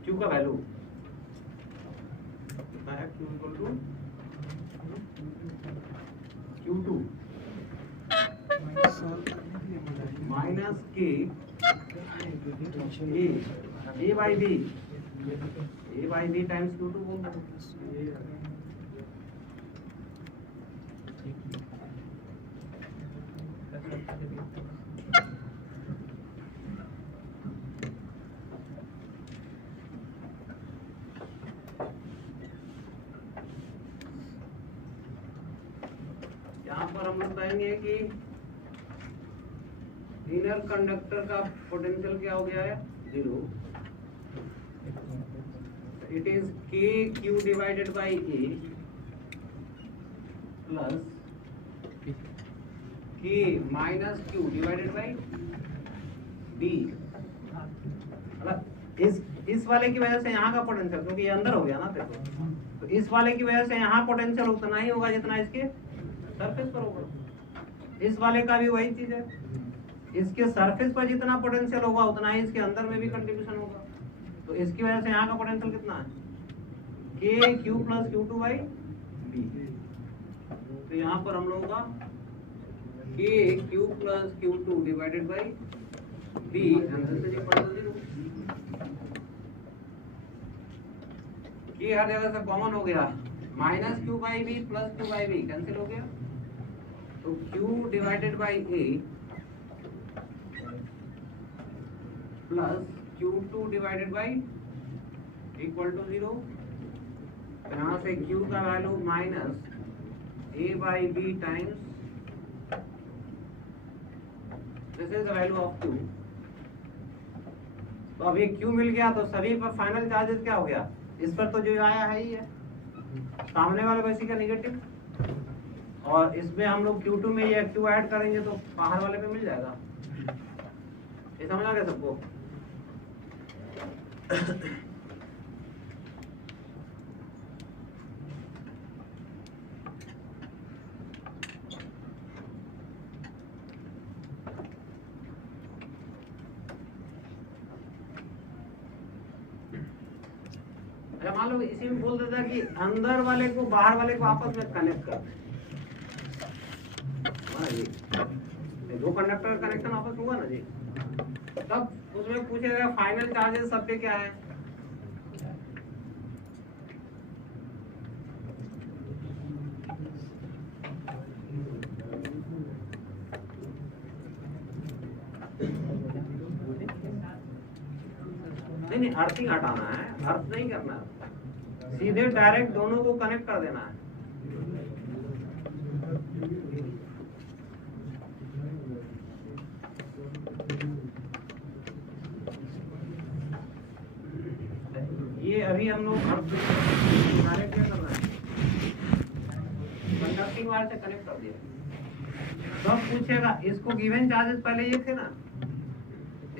Q का वैल्यू कितना है? Q equal to Q2 minus K A by B times Q2 बोल दो। यहाँ पर हम लोग कहेंगे कि इनर कंडक्टर का पोटेंशियल क्या हो गया है? 0। It is KQ divided by A plus K minus Q divided by B। मतलब इस वाले की वजह से यहाँ का पोटेंशियल, क्योंकि ये अंदर हो गया ना देखो, तो इस वाले की वजह से यहाँ पोटेंशियल उतना ही होगा जितना इसके सरफेस पर होगा। इस वाले का भी वही चीज है, इसके सरफेस पर जितना पोटेंशियल होगा उतना ही इसके अंदर में भी कंट्रीब्यूशन होगा। तो इसकी वजह से यहाँ का पोटेंशियल कितना है? KQ plus Q2 by B। तो यहाँ पर हम लोगों का KQ plus Q2 divided by B answer से इक्वल टू 0। K हर जगह से कॉमन हो गया, -Q by B plus Q by B cancel हो गया, तो Q divided by A plus Q2 divided by equal to 0। यहाँ से Q का value minus A by B times this is the value of Q। तो अभी Q मिल गया तो सभी पर फाइनल चार्जेस क्या हो गया? इस पर तो जो आया है ही है, सामने वाले वैसी का निगेटिव, और इसमें हम लोग Q2 में ये Q ऐड करेंगे तो बाहर वाले पे मिल जाएगा। ये समझ आ गया सबको? मान लो इसी में बोल देता कि अंदर वाले को बाहर वाले को आपस में कनेक्ट कर जी, दो कंडक्टर का कनेक्शन आपस हुआ ना जी, तब उसमें पूछेगा फाइनल चार्जेस सब पे क्या है? नहीं, अर्थिंग हटाना है, अर्थ नहीं करना, सीधे डायरेक्ट दोनों को कनेक्ट कर देना है। ये अभी हम लोग डायरेक्ट क्या करना है? कंडक्टिंग वायर से कनेक्ट कर दिया। तब पूछेगा इसको गिवन चार्जेस पहले ये थे ना,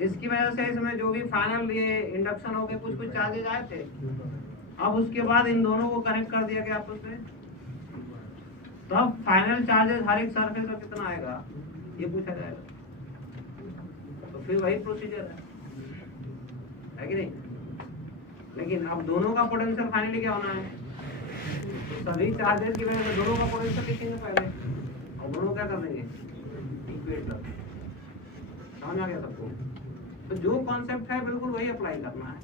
इसकी वजह से इसमें जो भी फाइनल ये इंडक्शन हो गए कुछ चार्जेस आए थे, अब उसके बाद इन दोनों को कनेक्ट कर दिया गया आपस में, तब फाइनल चार्जेस हर एक सरफेस का कितना आएगा ये पूछा जाएगा। तो फिर वही प्रोसीजर है कि नहीं? लेकिन अब दोनों का पोटेंशियल फाइनली क्या होना है, तो सभी चार्जेस की वजह से दोनों का पोटेंशियल लिखेंगे पहले और दोनों क्या कर देंगे, इक्वेट कर देंगे। समझ आ गया सबको? तो जो कॉन्सेप्ट है बिल्कुल वही अप्लाई करना है।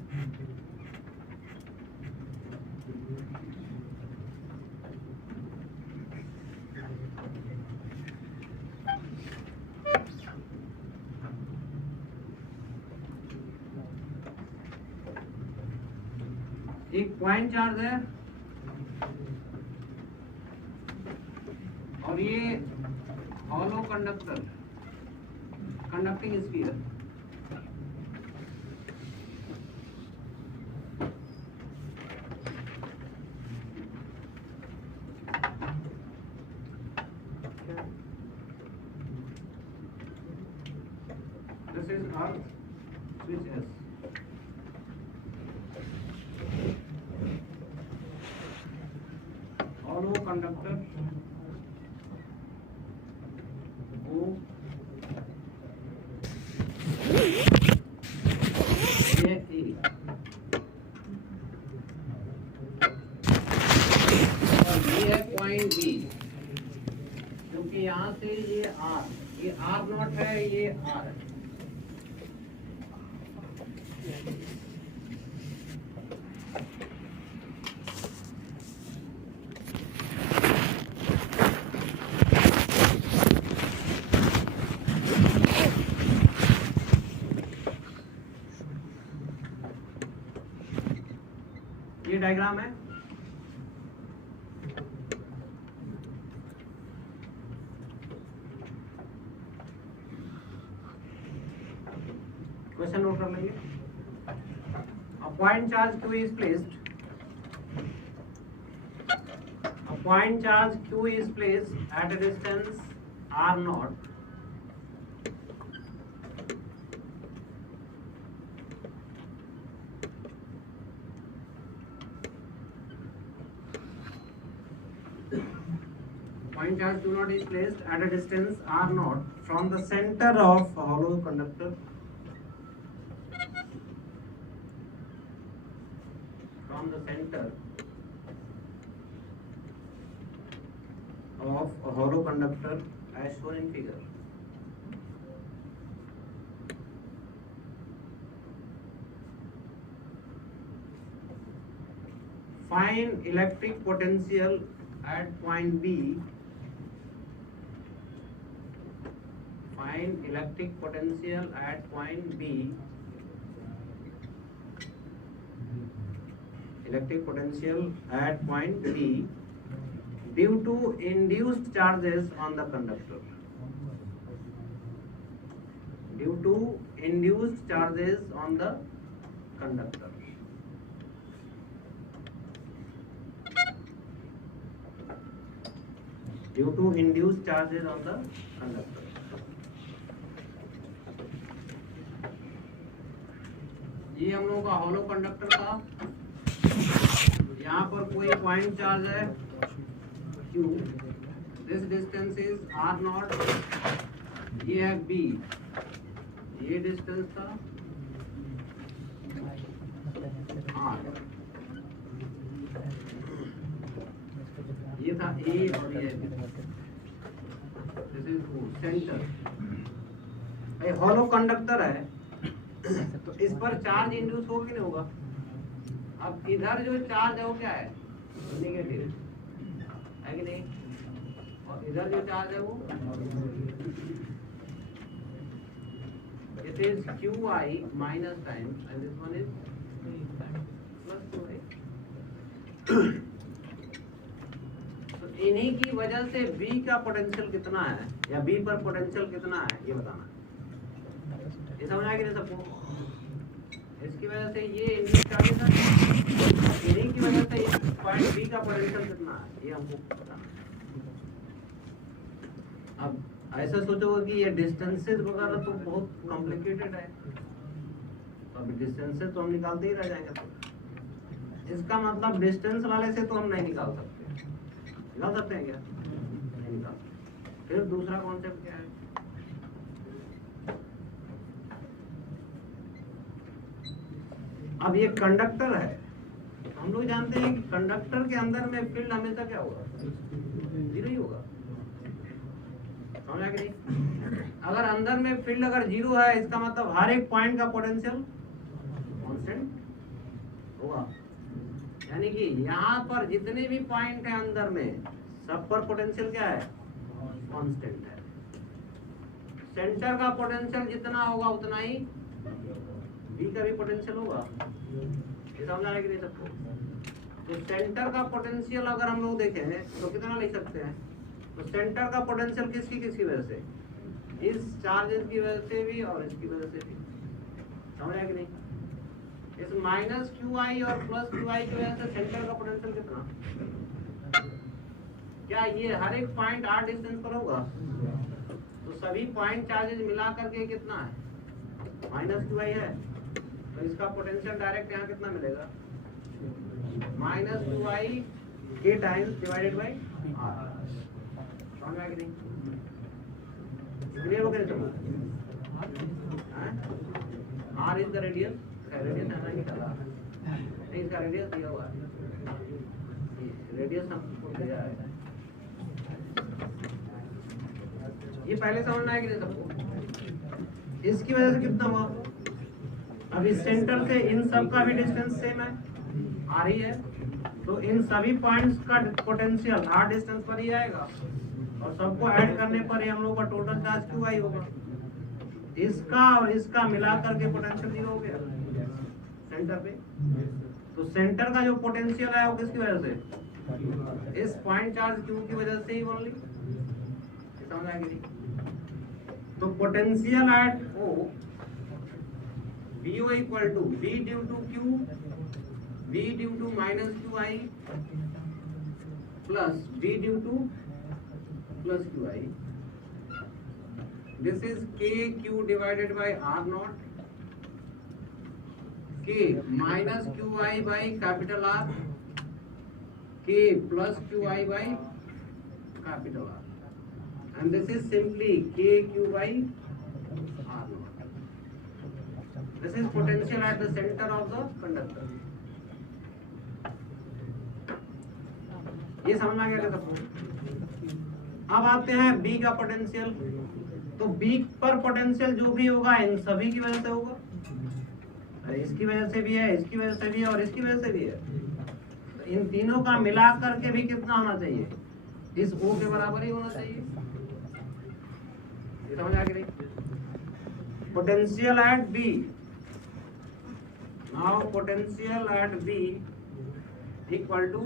एक पॉइंट चार्ज है और ये hollow conductor conducting sphere, this is earth, switch S. hollow conductor O ये E और ये है पॉइंट B, क्योंकि यहाँ से ये R नॉट है, ये R है। ये डायग्राम है। क्वेश्चन नोट कर लेंगे। A point charge Q is placed. A point charge Q is placed at a distance R naught. Point charge Q naught is placed at a distance R naught from the center of a hollow conductor. From the center of a hollow conductor as shown in figure. Find electric potential at point B. Find electric potential at point B. Electric potential at point B due to induced charges on the conductor. Due to induced charges on the conductor. Due to induced charges on the conductor. ये हम लोगों का hollow conductor था। यहाँ पर कोई point charge है Q, this distance is R not, ये है B, ये डिस्टेंस था R, ये था A और ये दिस इज सेंटर। भाई हॉलो कंडक्टर है तो इस पर चार्ज इंड्यूस होगा कि नहीं होगा? अब इधर जो चार्ज है वो क्या है, नेगेटिव है कि नहीं, और इधर जो चार्ज है वो it is QI minus times and this one is plus 2I। तो इन्हीं की वजह से B का पोटेंशियल कितना है या B पर पोटेंशियल कितना है ये बताना है। ये समझ आएगी ना सबको? इसकी वजह से ये इंड्यूस चार्जेस है, इन्हीं की वजह से इस पॉइंट B का पोटेंशियल कितना है ये हमको बताना है। अब ऐसा सोचोगे कि ये डिस्टेंसेस वगैरह तो बहुत कॉम्प्लिकेटेड है, तो अभी डिस्टेंसेस तो हम निकालते ही रह जाएंगे, तो इसका मतलब डिस्टेंस वाले से तो हम नहीं निकाल सकते। निकाल सकते हैं क्या? फिर दूसरा कॉन्सेप्ट क्या है? अब ये कंडक्टर है, हम लोग जानते हैं कि कंडक्टर के अंदर में फील्ड हमेशा क्या होगा? जीरो ही होगा। समझा कि नहीं? अगर अंदर में फील्ड अगर जीरो है, इसका मतलब हर एक पॉइंट का पोटेंशियल कांस्टेंट होगा। यानी कि यहाँ पर जितने भी पॉइंट है अंदर में, सब पर पोटेंशियल क्या है? कांस्टेंट है। सेंटर का पोटेंशियल जितना होगा उतना ही बी का भी पोटेंशियल होगा। ये समझ आ रहा है कि नहीं सबको? तो सेंटर का पोटेंशियल अगर हम लोग देखें तो कितना लिख सकते हैं? तो सेंटर का पोटेंशियल किसकी वजह से? इस चार्जेस की वजह से भी और इसकी वजह से भी। समझ आया कि नहीं? इस माइनस क्यू आई और प्लस क्यू आई की वजह से सेंटर का पोटेंशियल कितना? क्या ये हर एक पॉइंट आर डिस्टेंस पर होगा? तो सभी पॉइंट चार्जेस मिला करके कितना है? माइनस क्यू आई है। तो इसका पोटेंशियल डायरेक्ट यहाँ कितना मिलेगा? माइनस क्यू आई के टाइम्स डिवाइडेड बाई आर। समझ में आया कि नहीं? क्लियर हो गया समझ? R is the radius. Radius है ना निकाला नहीं, इसका रेडियस दिया हुआ है। रेडियस हमको दिया है। ये पहले समझ में आया कि नहीं सबको? इसकी वजह से कितना हुआ? अब इस सेंटर से इन सब का भी डिस्टेंस सेम है, आर ही है। तो इन सभी पॉइंट्स का पोटेंशियल आर डिस्टेंस पर ही आएगा और सबको ऐड करने पर हम लोग का टोटल चार्ज क्यू आई होगा। इसका और इसका मिला करके पोटेंशियल जीरो हो गया सेंटर पे। तो सेंटर का जो पोटेंशियल है वो किसकी वजह से? इस पॉइंट चार्ज क्यू की वजह से ही ओनली। समझ आएगी नहीं? तो potential at O VO equal to V due to Q, V due to minus QI plus V due to plus QI. This is KQ divided by R naught, K minus QI by capital R, K plus QI by capital R, and this is simply KQ by R naught. This is potential at the center of the conductor. ये समझ में आ गया क्या सबको? अब आते हैं B का पोटेंशियल। तो B पर पोटेंशियल जो भी होगा इन सभी की वजह से होगा। अरे इसकी वजह से भी है, इसकी वजह से भी है और इसकी वजह से भी है। तो इन तीनों का मिला करके भी कितना होना चाहिए? इस O के बराबर ही होना चाहिए। ये समझ आ गया नहीं? Potential at B। Now potential at B equal to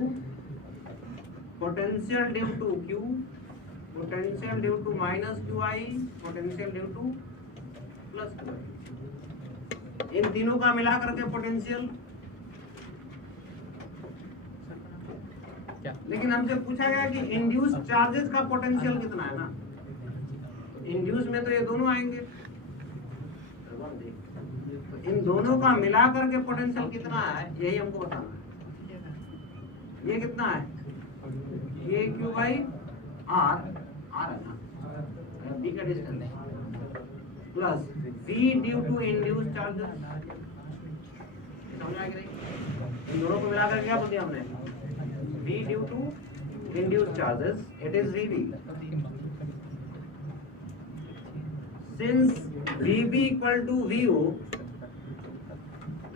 potential due to Q, potential due to minus QI, potential due to plus QI। इन तीनों का मिला करके पोटेंशियल। लेकिन हमसे पूछा गया कि इंड्यूस चार्जेस का पोटेंशियल कितना है ना? इंड्यूस में तो ये दोनों आएंगे। इन दोनों का मिला करके पोटेंशियल कितना है यही हमको बताना है। ये कितना है? ये क्यू बाई आर, आर है ना, बी का distance plus V due to induced charges. समझ आया कि नहीं? इन दोनों को मिला करके क्या बोल दिया हमने? V due to induced charges, it is V B. Since V B equal to V O,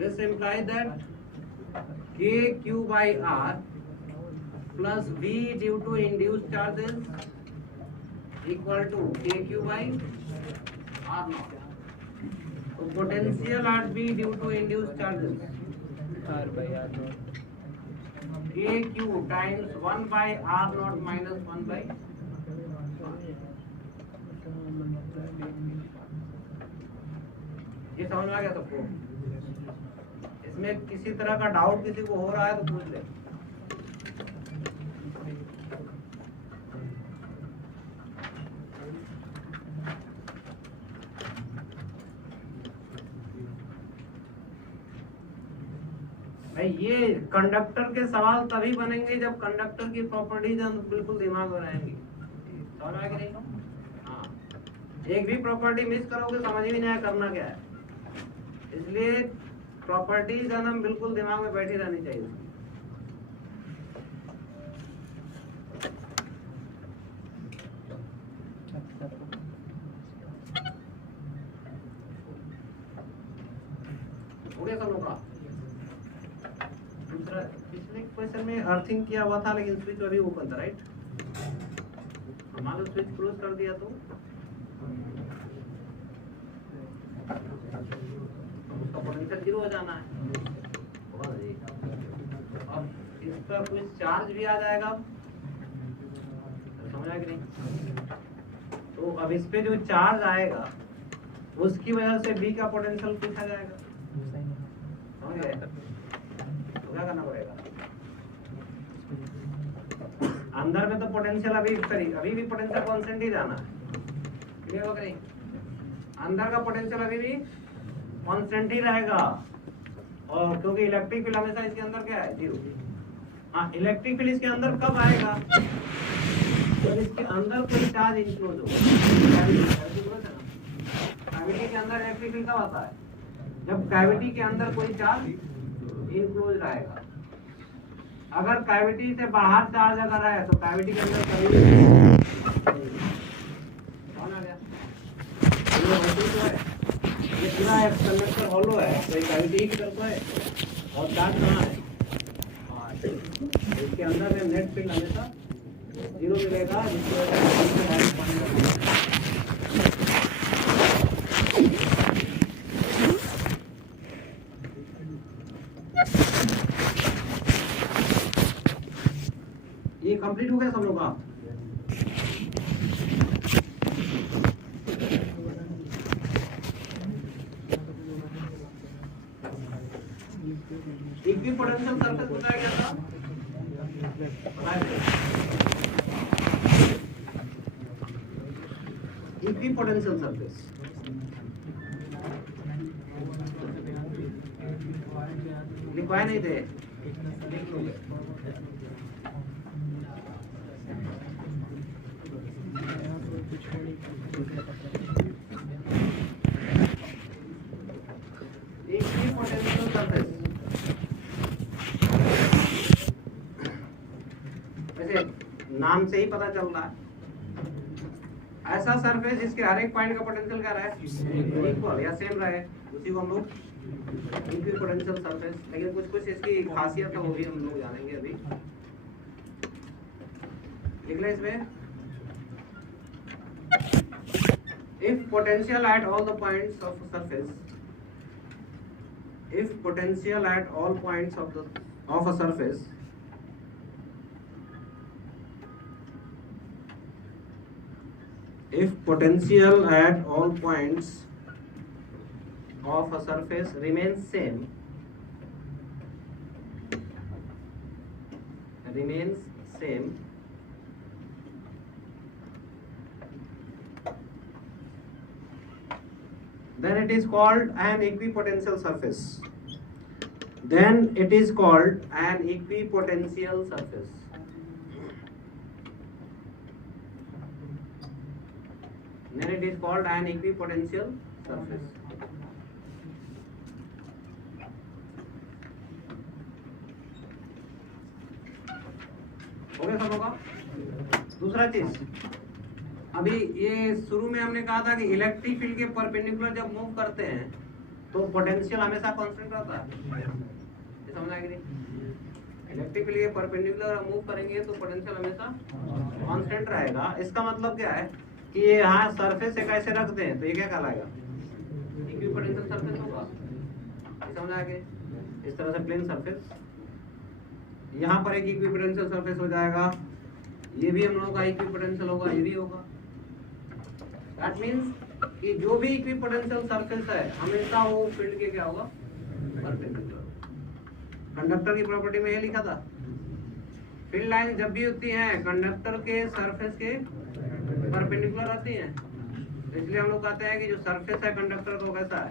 this implies that KQ by R plus V due to induced charges equal to KQ by R naught. So potential at B due to induced charges R by R naught, KQ times 1 by R naught minus 1 by R. ये समझ में आ गया सबको? इसमें किसी तरह का doubt किसी को हो रहा है तो पूछ ले। भाई ये कंडक्टर के सवाल तभी बनेंगे जब कंडक्टर की प्रॉपर्टीज हम बिल्कुल दिमाग में रहेंगी। समझ में आया कि नहीं? हाँ, एक भी प्रॉपर्टी मिस करोगे समझ ही नहीं आया करना क्या है। इसलिए प्रॉपर्टीज हम बिल्कुल दिमाग में बैठी रहनी चाहिए। हो गया सब लोग का? दूसरा पिछले क्वेश्चन में अर्थिंग किया हुआ था लेकिन स्विच अभी ओपन था, राइट? हमारा स्विच क्लोज कर दिया तो उसका पोटेंशियल जीरो हो जाना है। अब इस पर कुछ चार्ज भी आ जाएगा, समझ आया कि नहीं? तो अब इस पे जो चार्ज आएगा उसकी वजह से बी का पोटेंशियल पूछा जाएगा, समझ गए? तो क्या करना पड़ेगा? अंदर में तो पोटेंशियल अभी भी पोटेंशियल कांस्टेंट ही जाना है, क्लियर हो गया? अंदर का पोटेंशियल अभी भी कांस्टेंट ही रहेगा, और क्योंकि इलेक्ट्रिक फील्ड हमेशा इसके अंदर क्या है? जीरो। हाँ, इलेक्ट्रिक फील्ड इसके अंदर कब आएगा? जब इसके अंदर कोई चार्ज इंक्लूड होगा। कैविटी के अंदर इलेक्ट्रिक फील्ड कब आता है? जब कैविटी के अंदर कोई चार्ज इंक्लूड रहेगा। अगर कैविटी से बाहर चार्ज अगर है तो कैविटी के अंदर कभी कौन आ गया? तो है ये पूरा एक कंडक्टर हॉलो है, तो ये कैविटी की तरफ है और चार्ज कहाँ है? इसके अंदर में नेट फील्ड हमेशा जीरो मिलेगा, जिसकी वजह से ये कंप्लीट हो गया सब लोग का? इक्विपोटेंशियल सरफेस बताया गया था, इक्विपोटेंशियल सरफेस लिखवाए नहीं थे, लिख लोगे। इक्विपोटेंशियल सरफेस वैसे नाम से ही पता चल रहा है, ऐसा सरफेस जिसके हर एक पॉइंट का पोटेंशियल क्या रहे? इक्वल या सेम रहे, उसी को हम लोग इक्विपोटेंशियल सरफेस। लेकिन कुछ कुछ इसकी खासियत है, वो भी हम लोग जानेंगे अभी। लिख लें इसमें, if potential at all the points of a surface, if potential at all points of a surface if potential at all points of a surface remains same, then it is called an equipotential surface. Then it is called an equipotential surface. Then it is called an equipotential surface. हो गया सब होगा? दूसरा चीज, अभी ये शुरू में हमने कहा था कि इलेक्ट्रिक फील्ड के परपेंडिकुलर जब मूव करते हैं तो पोटेंशियल हमेशा कांस्टेंट रहता है, ये समझ आएगी नहीं? इलेक्ट्रिक फील्ड के परपेंडिकुलर मूव करेंगे तो पोटेंशियल हमेशा कांस्टेंट रहेगा। इसका मतलब क्या है कि ये यहाँ सरफेस एक ऐसे रख दें तो ये क्या कहलाएगा? इक्विपोटेंशियल सरफेस होगा, ये समझ आएगी? इस तरह से प्लेन सरफेस, यहाँ पर एक इक्विपोटेंशियल सरफेस हो जाएगा, ये भी हम लोगों का इक्विपोटेंशियल होगा, ये भी होगा। दैट मींस कि जो भी इक्विपोटेंशियल सरफेस है हमेशा वो फील्ड के क्या होगा? परपेंडिकुलर। कंडक्टर की प्रॉपर्टी में ये लिखा था, फील्ड लाइन जब भी होती हैं कंडक्टर के सरफेस के परपेंडिकुलर रहती हैं, इसलिए हम लोग कहते हैं कि जो सरफेस है कंडक्टर का वो कैसा है?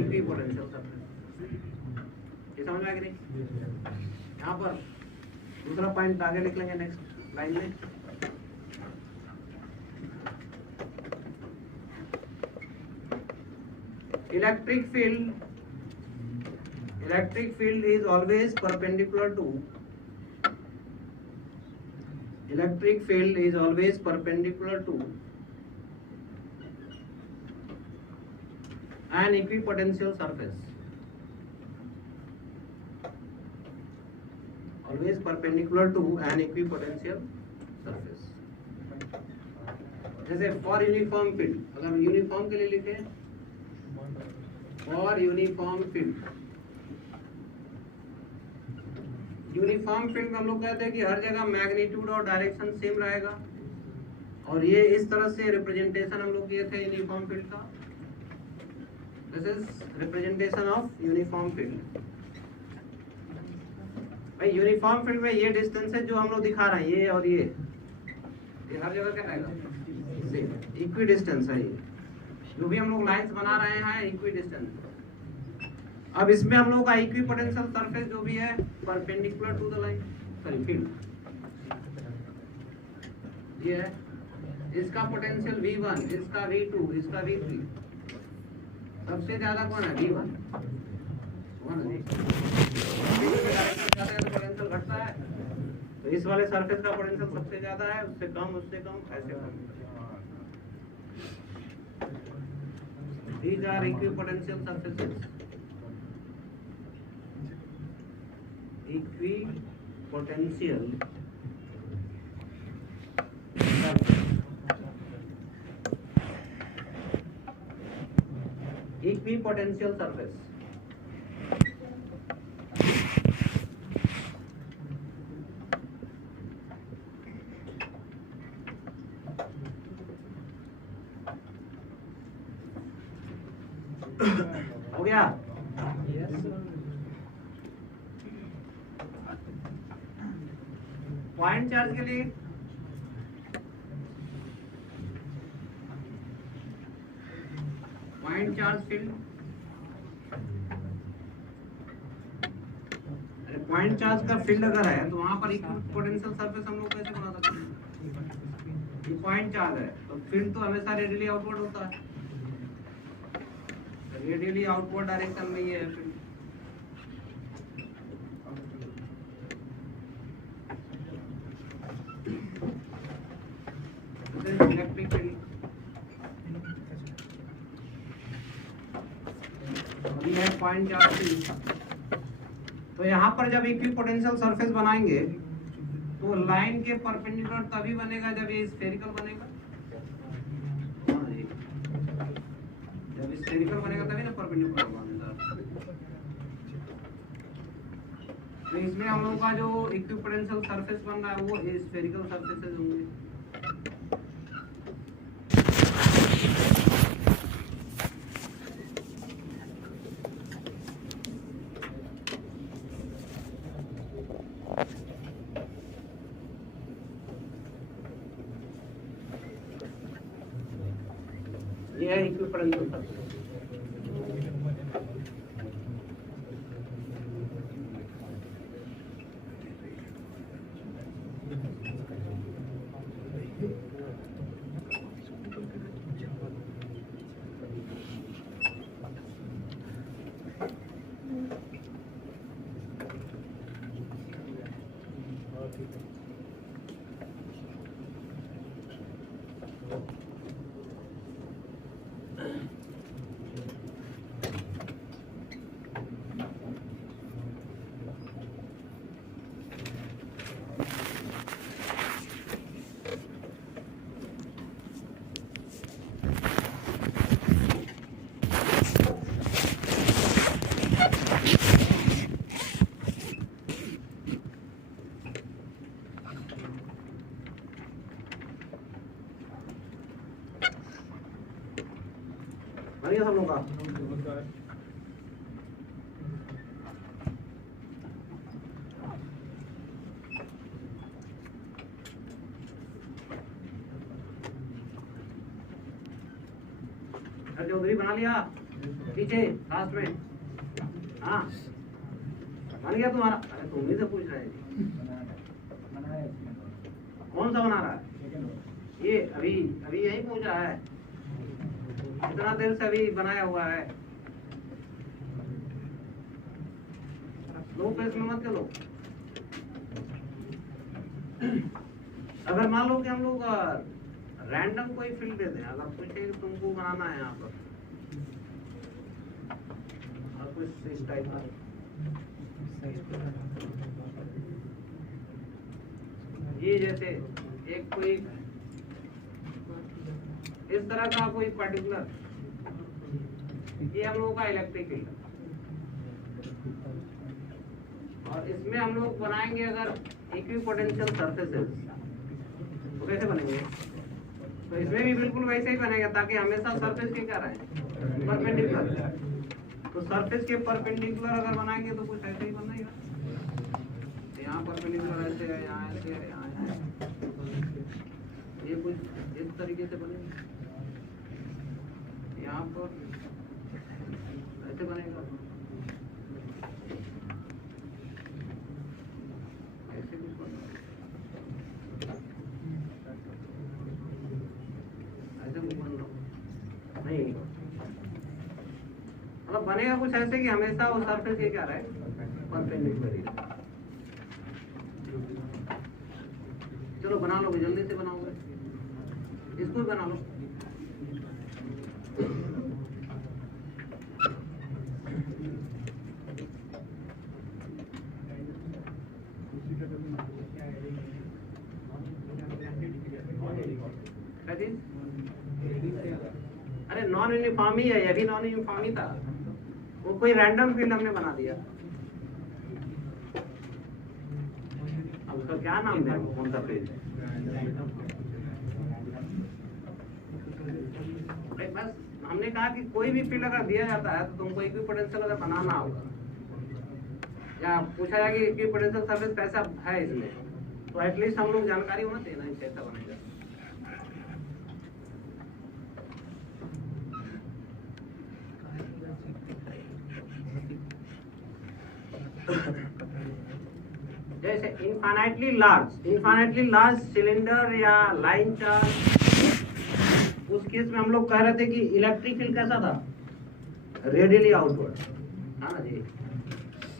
Equipotential surface. ये समझ में आया कि नहीं? यहाँ पर दूसरा पॉइंट आगे लिख लेंगे नेक्स्ट लाइन में। Electric field is always perpendicular to an equipotential surface. Always perpendicular to an equipotential surface. जैसे for uniform field, अगर हम यूनिफॉर्म के लिए लिखे for uniform field, uniform field में हम लोग कहते हैं कि हर जगह मैग्नीट्यूड और डायरेक्शन सेम रहेगा, और ये इस तरह से रिप्रेजेंटेशन हम लोग किए थे यूनिफॉर्म फील्ड का. This is representation of uniform field. भाई यूनिफॉर्म फील्ड में ये डिस्टेंस है जो हम लोग दिखा रहे हैं, ये और ये हर जगह क्या रहेगा, इक्वी डिस्टेंस है. ये जो भी हम लोग लाइंस बना रहे हैं इक्वी डिस्टेंस. अब इसमें हम लोग का इक्विपोटेंशियल सरफेस जो भी है perpendicular to the line, sorry field, ये है. इसका पोटेंशियल V1, इसका V2, इसका V3. सबसे ज्यादा कौन है, V1. पोटेंशियल घटता है तो इस वाले सरफेस का पोटेंशियल सबसे ज्यादा है, उससे कम ऐसे कम. These are equipotential surfaces. Equipotential surface. हो गया. पॉइंट चार्ज के लिए point charge field, point charge का फील्ड अगर है तो वहां पर इक्विपोटेंशियल सरफेस हम लोग कैसे बना सकते हैं. ये पॉइंट चार्ज है तो फील्ड तो हमेशा रेडियली आउटवर्ड होता है, रेडियली आउटवर्ड डायरेक्शन में ये है फील्ड. इलेक्ट्रिक फील्ड अभी है पॉइंट चार्ज फील्ड. तो यहाँ पर जब इक्विपोटेंशियल सरफेस बनाएंगे तो लाइन के परपेंडिकुलर तभी बनेगा जब ये स्फेरिकल बनेगा. जब स्फेरिकल बनेगा तभी ना परपेंडिकुलर बनेगा. तो इसमें हम लोग का जो इक्विपोटेंशियल सरफेस बन रहा है वो स्फेरिकल सरफेसेस होंगे. ये है इक्विपोटेंशियल सरफेस. बढ़िया सब लोग का. चौधरी बना लिया पीछे लास्ट में. हाँ बन गया तुम्हारा. अरे तुम ही से पूछ रहे हैं कौन सा बना रहा है. ये अभी यही पूछा है, इतना देर से अभी बनाया हुआ है. लो पेज में मत चलो। अगर मान लो कि हम लोग रैंडम कोई फील्ड दे दें, अगर पूछे कि तुमको बनाना है यहाँ पर और कुछ इस टाइप का, ये जैसे एक कोई इस तरह का कोई पर्टिकुलर, ये हम लोगों का इलेक्ट्रिक फील्ड, और इसमें हम लोग बनाएंगे अगर इक्विपोटेंशियल सरफेसेस, तो कैसे बनेंगे? तो इसमें भी बिल्कुल वैसे ही बनेगा, ताकि हमेशा सरफेस के क्या रहे, परपेंडिकुलर। तो सरफेस के परपेंडिकुलर अगर बनाएंगे तो कुछ ऐसे ही बनेगा, यहाँ परपेंडिकुलर ऐसे है, यहाँ ऐसे है, यहाँ है, ये कुछ इस तरीके से बनेगा, यहाँ पर ऐसे बनेगा, ऐसे कुछ बनेगा, ऐसे कुछ बन रहा नहीं, मतलब बनेगा कुछ ऐसे कि हमेशा वो सरफेस ये क्या रहे, परपेंडिकुलर ही। चलो बना लो, जल्दी से बनाओगे, इसको भी बना लो। अरे नॉन यूनिफॉर्म ही है, ये भी नॉन यूनिफॉर्म ही था, वो कोई रैंडम फील्ड हमने बना दिया। अब उसका क्या नाम है, कौन सा फील्ड? बस हमने कहा कि कोई भी फील्ड अगर दिया जाता है तो तुमको इक्विपोटेंशियल अगर बनाना होगा, या पूछा जाए कि इक्विपोटेंशियल सरफेस कैसा है इसमें, तो एटलीस्ट हम लोग जानकारी होना चाहिए ना कैसा बनेगा। जैसे इनफाइनाइटली लार्ज सिलेंडर या लाइन चार्ज, उस केस में हम लोग कह रहे थे कि इलेक्ट्रिक फील्ड कैसा था, रेडियली आउटवर्ड, था ना जी,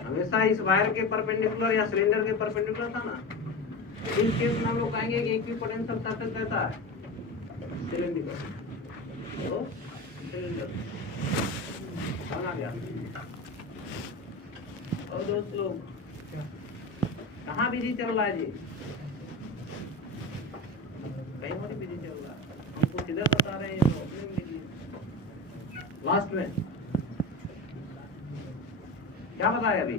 हमेशा इस वायर के परपेंडिकुलर या सिलेंडर के परपेंडिकुलर था ना। इस केस में हम लोग कहेंगे कि इक्विपोटेंशियल सरफेस कैसा है, सिलेंड्रिकल, तो सिलेंडर आ गया। और दोस्त लोग कहाँ बिजी चल रहा है जी, कहीं और बिजी चल रहा है, हमको किधर बता रहे हैं, तो अपने में बिजी। लास्ट में क्या बताया अभी,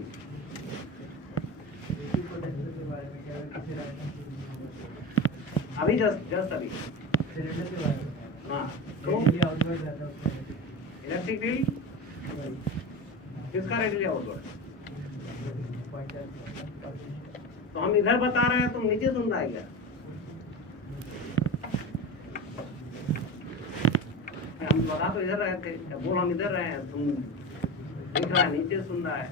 अभी जस्ट अभी, हाँ, तो इलेक्ट्रिक फील्ड किसका रेडियली आउटवर्ड, तो हम इधर बता रहे हैं, तुम नीचे सुन रहा है क्या? हम बता तो इधर रहे थे, बोल हम इधर रहे हैं, तुम दिख रहा है नीचे सुन रहा है,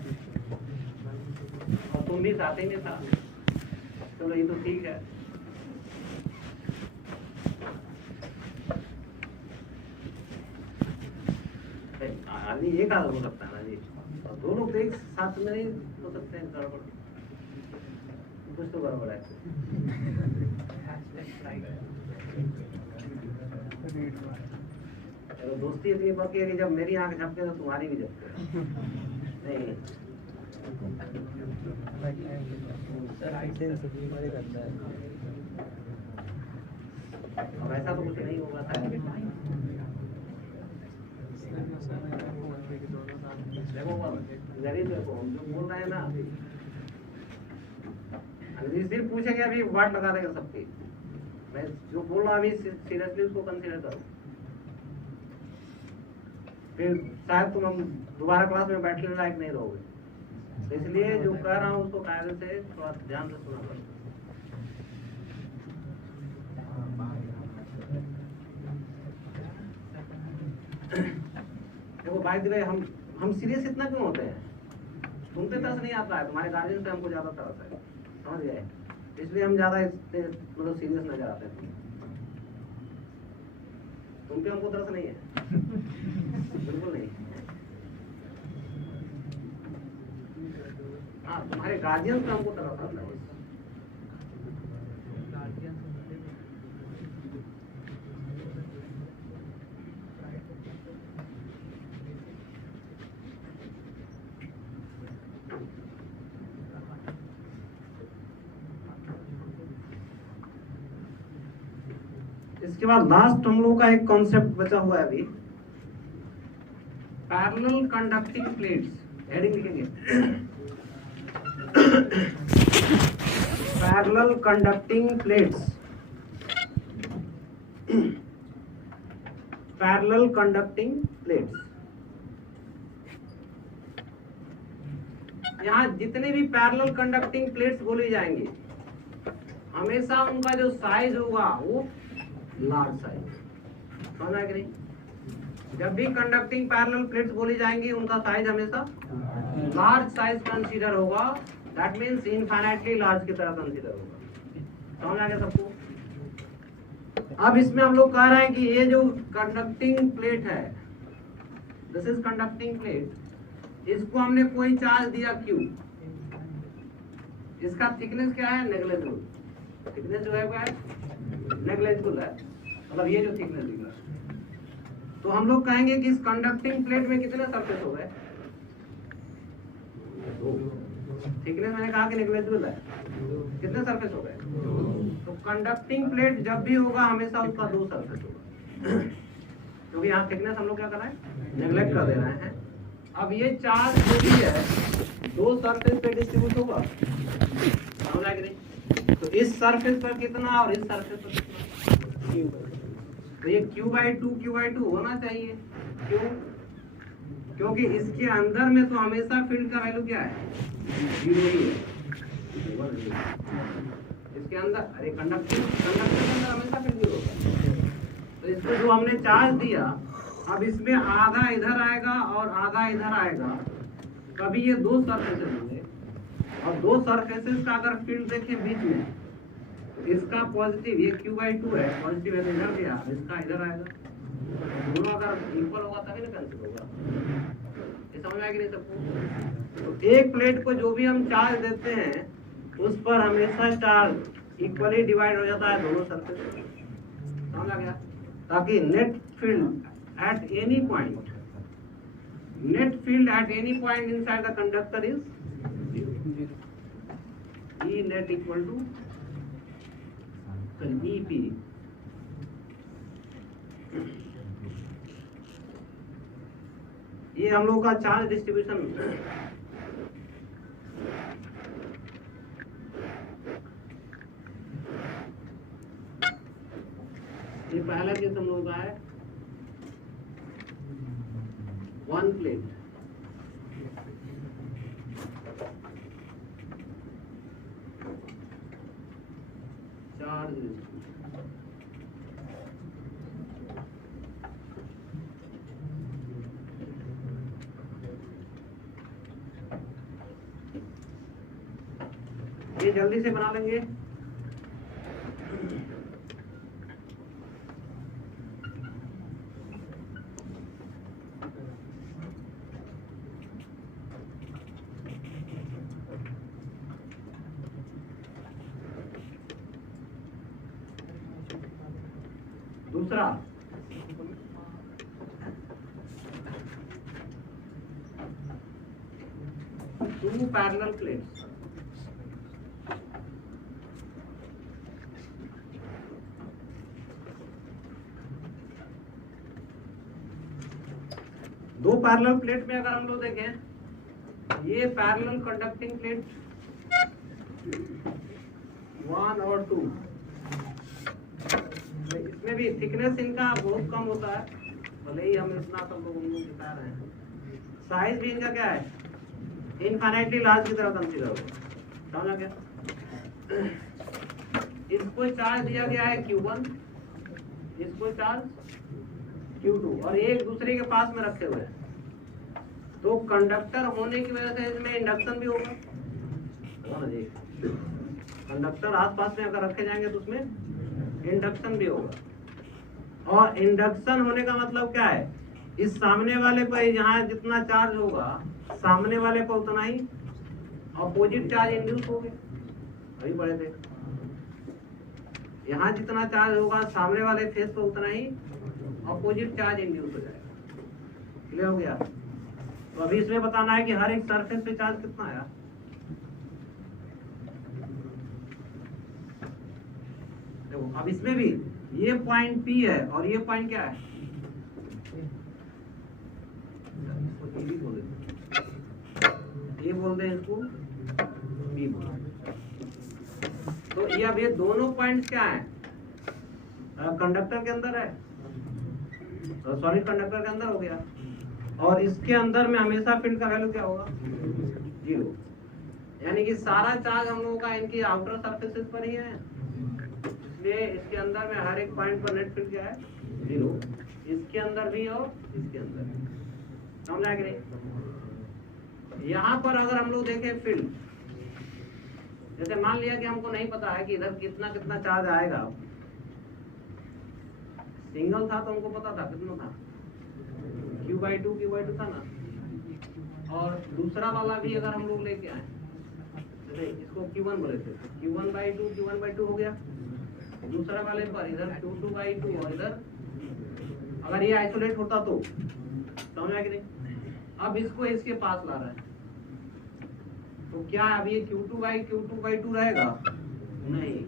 और तुम भी साथ ही में था। चलो ये तो ठीक है। आदमी एक आदमी हो सकता है ना जी, और दो लोग एक साथ में नहीं हो सकते हैं, गड़बड़ कुछ तो गड़बड़ है। चलो दोस्ती इतनी पक्की है कि जब मेरी आंख झपके तो तुम्हारी भी झपके नहीं। और ऐसा तो कुछ नहीं होगा था। देखो गरीब, देखो हम जो बोल रहे हैं ना, सिर्फ पूछेंगे अभी वाट लगा देगा सबकी, मैं जो बोल रहा हूँ अभी सीरियसली उसको कंसीडर करो, फिर शायद तुम हम दोबारा क्लास में बैठने लायक नहीं रहोगे। तो इसलिए जो कह रहा हूँ उसको कायदे से थोड़ा ध्यान से सुना करो। देखो भाई भाई हम सीरियस इतना क्यों होते हैं, तुमसे तरस नहीं आता है, तुम्हारे गार्जियन से हमको ज्यादा तरस है, समझ गए, इसलिए हम ज्यादा मतलब सीरियस नजर आते हैं। तुम पे हमको तरस नहीं है, बिल्कुल नहीं। हाँ, तुम्हारे गार्जियन से हमको तरफ आता है। इसके बाद लास्ट हम लोगों का एक कॉन्सेप्ट बचा हुआ है अभी, पैरेलल कंडक्टिंग प्लेट्स। हेडिंग लिखेंगे parallel conducting plates. Parallel conducting plates, यहाँ जितने भी पैरेलल कंडक्टिंग प्लेट्स बोले जाएंगे हमेशा उनका जो साइज होगा वो लार्ज साइज। समझ आया कि नहीं? जब भी कंडक्टिंग पैरेलल प्लेट्स बोली जाएंगी उनका साइज हमेशा लार्ज साइज कंसीडर होगा। दैट मींस इनफाइनाइटली लार्ज की तरह कंसीडर होगा। समझ आ गया सबको? अब इसमें हम लोग कह रहे हैं कि ये जो कंडक्टिंग प्लेट है, दिस इज कंडक्टिंग प्लेट, इसको हमने कोई चार्ज दिया Q, इसका थिकनेस क्या है? नेग्लिजिबल। थिकनेस जो है वो है नेग्लिजिबल है, मतलब ये जो थिकनेस दिख रहा है। तो हम लोग कहेंगे कि इस कंडक्टिंग प्लेट में कितने सरफेस हो गए? थिकनेस मैंने कहा कि नेग्लिजिबल है, कितने सरफेस हो गए? तो कंडक्टिंग प्लेट जब भी होगा हमेशा उसका 2 सरफेस होगा, क्योंकि यहाँ थिकनेस हम लोग क्या कर रहे हैं? नेग्लेक्ट कर दे रहे हैं। अब ये चार्ज जो भी है 2 सरफेस पे डिस्ट्रीब्यूट होगा। समझ आया कि नहीं? तो इस सरफेस पर कितना और इस सरफेस पर कितना? तो ये Q/2 होना चाहिए। क्यों? क्योंकि इसके अंदर में तो हमेशा फील्ड का वैल्यू क्या है? 0 ही है। इसके अंदर, अरे कंडक्टर के अंदर हमेशा फील्ड 0 होगा। तो इसको जो हमने चार्ज दिया, अब इसमें आधा इधर आएगा और आधा इधर आएगा। कभी ये 2 सरफेसेस होंगे और 2 सरफेसेस का अगर फील्ड देखें बीच में, इसका पॉजिटिव, ये Q/2 है, पॉजिटिव है तो इधर गया, इसका इधर आएगा। दोनों अगर इक्वल होगा तभी ना कैंसिल होगा। ये समझ आएगी नहीं सबको? तो एक प्लेट को जो भी हम चार्ज देते हैं उस पर हमेशा चार्ज इक्वली डिवाइड हो जाता है दोनों सरफेस। समझ आ गया? ताकि net field at any point, net field at any point inside the conductor is 0। E net equal to EP। ये हम लोग का चार्ज डिस्ट्रीब्यूशन। ये पहला केस हम लोग का है 1 प्लेट। चार्ज ये जल्दी से बना लेंगे। दूसरा, टू पैरेलल प्लेट्स। दो पैरेलल प्लेट में अगर हम लोग देखें, ये पैरेलल कंडक्टिंग प्लेट 1 और 2, इसमें भी थिकनेस इनका बहुत कम होता है, भले ही हम इतना सब लोग उनको दिखा रहे हैं। साइज भी इनका क्या है? इनफाइनाइटली लार्ज की तरह कंसीडर होगा। समझा क्या? इसको चार्ज दिया गया है Q1, इसको चार्ज Q2, और एक दूसरे के पास में रखे हुए हैं। तो कंडक्टर होने की वजह से इसमें इंडक्शन भी होगा ना जी। कंडक्टर आसपास में अगर रखे जाएंगे तो उसमें इंडक्शन भी होगा। और इंडक्शन होने का मतलब क्या है? इस सामने वाले पर यहाँ जितना चार्ज होगा, सामने वाले पर उतना ही अपोजिट चार्ज इंड्यूस हो गए, अभी पढ़े थे। यहाँ जितना चार्ज होगा सामने वाले फेस पे उतना ही अपोजिट चार्ज इंड्यूस हो जाएगा। क्लियर हो गया? तो अभी इसमें बताना है कि हर एक सरफेस पे चार्ज कितना आया। देखो अब इसमें भी ये पॉइंट P है और ये पॉइंट क्या है, ये बोलते हैं इसको B बोलते हैं। तो ये अब ये दोनों पॉइंट्स क्या है, कंडक्टर के अंदर है, सॉलिड कंडक्टर के अंदर हो गया। और इसके अंदर में हमेशा फील्ड का वैल्यू क्या होगा, 0। यानी कि सारा चार्ज हम लोगों का इनकी आउटर सरफेसेस पर ही है, इसलिए इसके अंदर में हर एक पॉइंट पर नेट फील्ड क्या है, 0। इसके अंदर भी और इसके अंदर भी। समझ आ गया? यहाँ पर अगर हम लोग देखें फील्ड, जैसे मान लिया कि हमको नहीं पता है कि इधर कितना कितना चार्ज आएगा। सिंगल था तो हमको पता था कितना था, Q/2 था ना। और दूसरा वाला भी अगर हम लोग लेके आए, जैसे इसको Q1 बोले थे, Q1/2 हो गया। दूसरा वाले पर इधर Q2/2 और इधर अगर ये आइसोलेट होता तो समझ आया कि नहीं। अब इसको इसके पास ला रहा है तो क्या अब ये Q2/2 रहेगा, नहीं,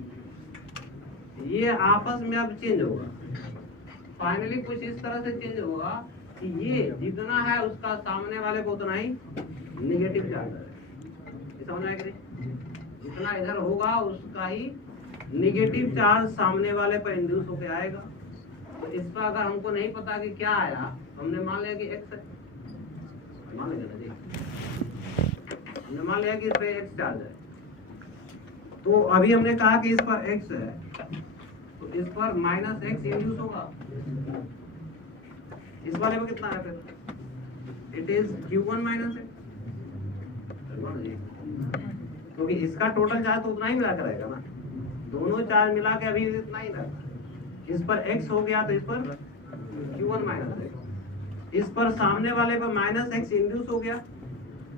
ये आपस में अब चेंज होगा। फाइनली कुछ इस तरह से चेंज होगा कि ये जितना है उसका सामने वाले को उतना ही निगेटिव चार्ज है। समझ आया कि नहीं? जितना इधर होगा उसका ही निगेटिव चार्ज सामने वाले पर इंड्यूस होके आएगा। तो इस पर अगर हमको नहीं पता कि क्या आया, हमने मान लिया कि x है, मान लिया ना जी, हमने मान लिया कि इस पे x चार्ज है। तो अभी हमने कहा कि इस पर x है, तो इस पर -x इंड्यूस होगा। इस वाले में कितना है फिर, इट इज Q1 - x, क्योंकि इसका टोटल चार्ज तो उतना ही मिला कर रहेगा ना, दोनों चार्ज मिला के अभी इतना ही था। इस पर x हो गया तो इस पर Q1 - x, इस पर सामने वाले पर -x इंड्यूस हो गया।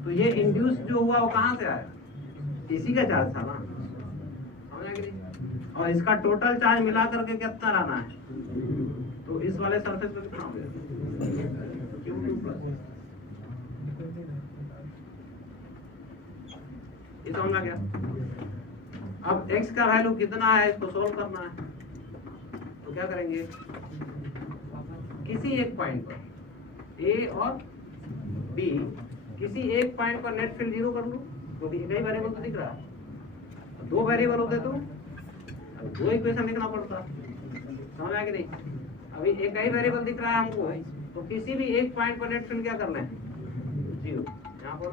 तो ये इंड्यूस जो हुआ वो कहाँ से आया, इसी का चार्ज था ना, समझ आया कि नहीं। और इसका टोटल चार्ज मिला करके कितना लाना है, तो इस वाले सरफेस पे कितना हो गया, Q2+। ये समझ आ गया। अब x का वैल्यू कितना है इसको सोल्व करना है, तो क्या करेंगे, किसी एक पॉइंट पर A और B, किसी एक पॉइंट पर नेट फील्ड 0 कर लूं, क्योंकि एक ही वेरिएबल तो दिख रहा है। दो वेरिएबल होते तो दो इक्वेशन लिखना पड़ता, समझ आया कि नहीं। अभी एक ही वेरिएबल दिख रहा है हमको, तो किसी भी एक पॉइंट पर नेट फील्ड क्या कर लें, 0। यहाँ पर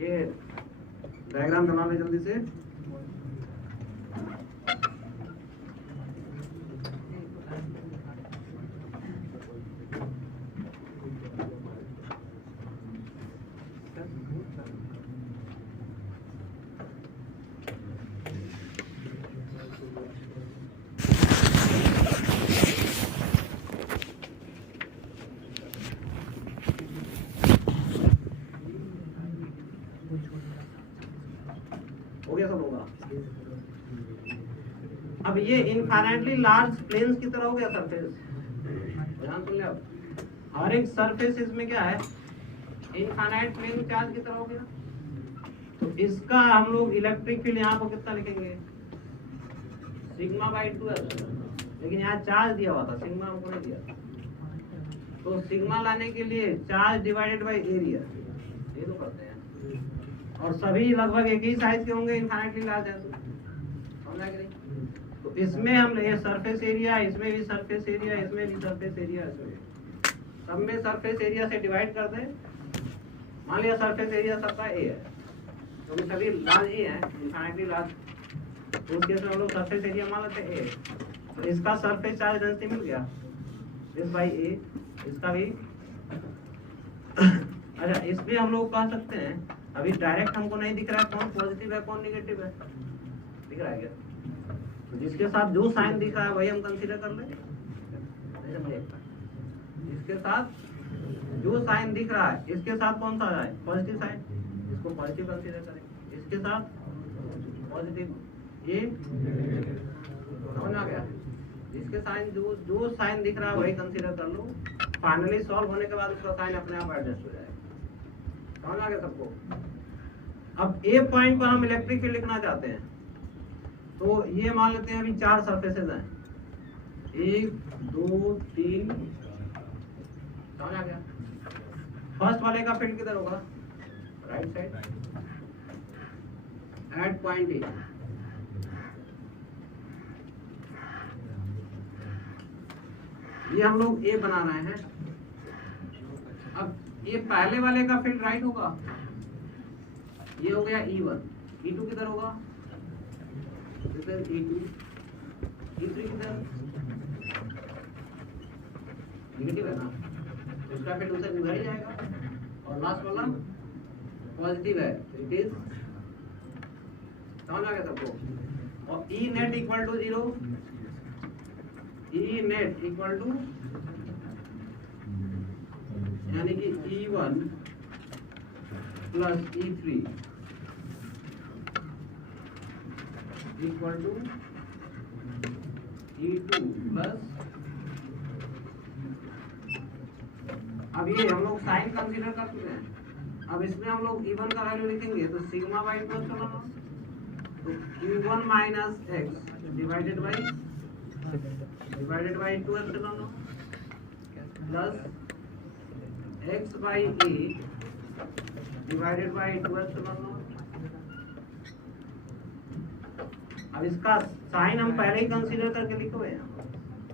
ये डायग्राम बना ले जल्दी से। हो गया सब होगा। अब ये इनफाइनाइटली लार्ज प्लेन्स की तरह हो गया सरफेस, ध्यान सुन ले। अब हर एक सरफेस इसमें क्या है, इनफाइनाइट प्लेन चार्ज की तरह हो गया। तो इसका हम लोग इलेक्ट्रिक फील्ड यहाँ पर कितना लिखेंगे, σ/2 है, लेकिन यहाँ चार्ज दिया हुआ था, सिग्मा हमको नहीं दिया। तो सिग्मा लाने के लिए चार्ज डिवाइडेड बाय एरिया, ये तो करते हैं। और सभी लगभग एक ही साइज के होंगे, इनफाइनाइटली लार्ज है, समझा कि नहीं। तो इसमें हम ये सरफेस एरिया, इसमें भी सरफेस एरिया, इसमें भी सरफेस एरिया, सब में सरफेस एरिया से डिवाइड कर दें। मान लिया सरफेस एरिया सबका A है, क्योंकि तो सभी लार्ज A है, इनफाइनाइटली लार्ज, तो उस केस में हम लोग सरफेस एरिया मान लेते हैं A। तो इसका सरफेस चार्ज डेंसिटी मिल गया, इस बाई A, इसका भी। अच्छा, इसमें हम लोग कह सकते हैं, अभी डायरेक्ट हमको नहीं दिख रहा है कौन पॉजिटिव है कौन नेगेटिव है, दिख रहा है क्या, तो जिसके साथ जो साइन दिख रहा है वही हम कंसीडर कर लें। इसके साथ जो साइन दिख रहा है इसके साथ कौन सा आ जाए, पॉजिटिव साइन, इसको पॉजिटिव कंसीडर करें, इसके साथ पॉजिटिव, ये समझ आ गया। इसके साइन जो साइन दिख रहा है वही कंसीडर कर लो। फाइनली सॉल्व होने के बाद उसका साइन अपने आप एडजस्ट हो जाएगा। समझ आ गया सबको। अब ए पॉइंट पर हम इलेक्ट्रिक फील्ड लिखना चाहते हैं, तो ये मान लेते हैं अभी 4 सरफेसेस हैं, 1 2 3, समझ आ गया। फर्स्ट वाले का फील्ड किधर होगा, right side at point A. ये हम लोग ए बना रहे हैं। अब ये पहले वाले का फील्ड राइट होगा, ये हो गया E1, E2 किधर होगा, इधर E2, E3 किधर, नेगेटिव है ना, इसका फील्ड उसे उधर ही जाएगा, और लास्ट वाला पॉजिटिव है, इट इज, समझ आ गया सबको। और E net equal to 0, E net equal to यानी कि E1 plus E3 equal to E2 plus, अब ये हम लोग साइन कंसीडर कर चुके हैं। अब इसमें हम लोग E1 का वैल्यू लिखेंगे तो सिग्मा बाई 2 चलो ना, तो Q1 minus x divided by 2 epsilon plus x by a divided by 2 epsilon not. अब इसका साइन हम पहले ही कंसीडर करके लिखे हुए हैं,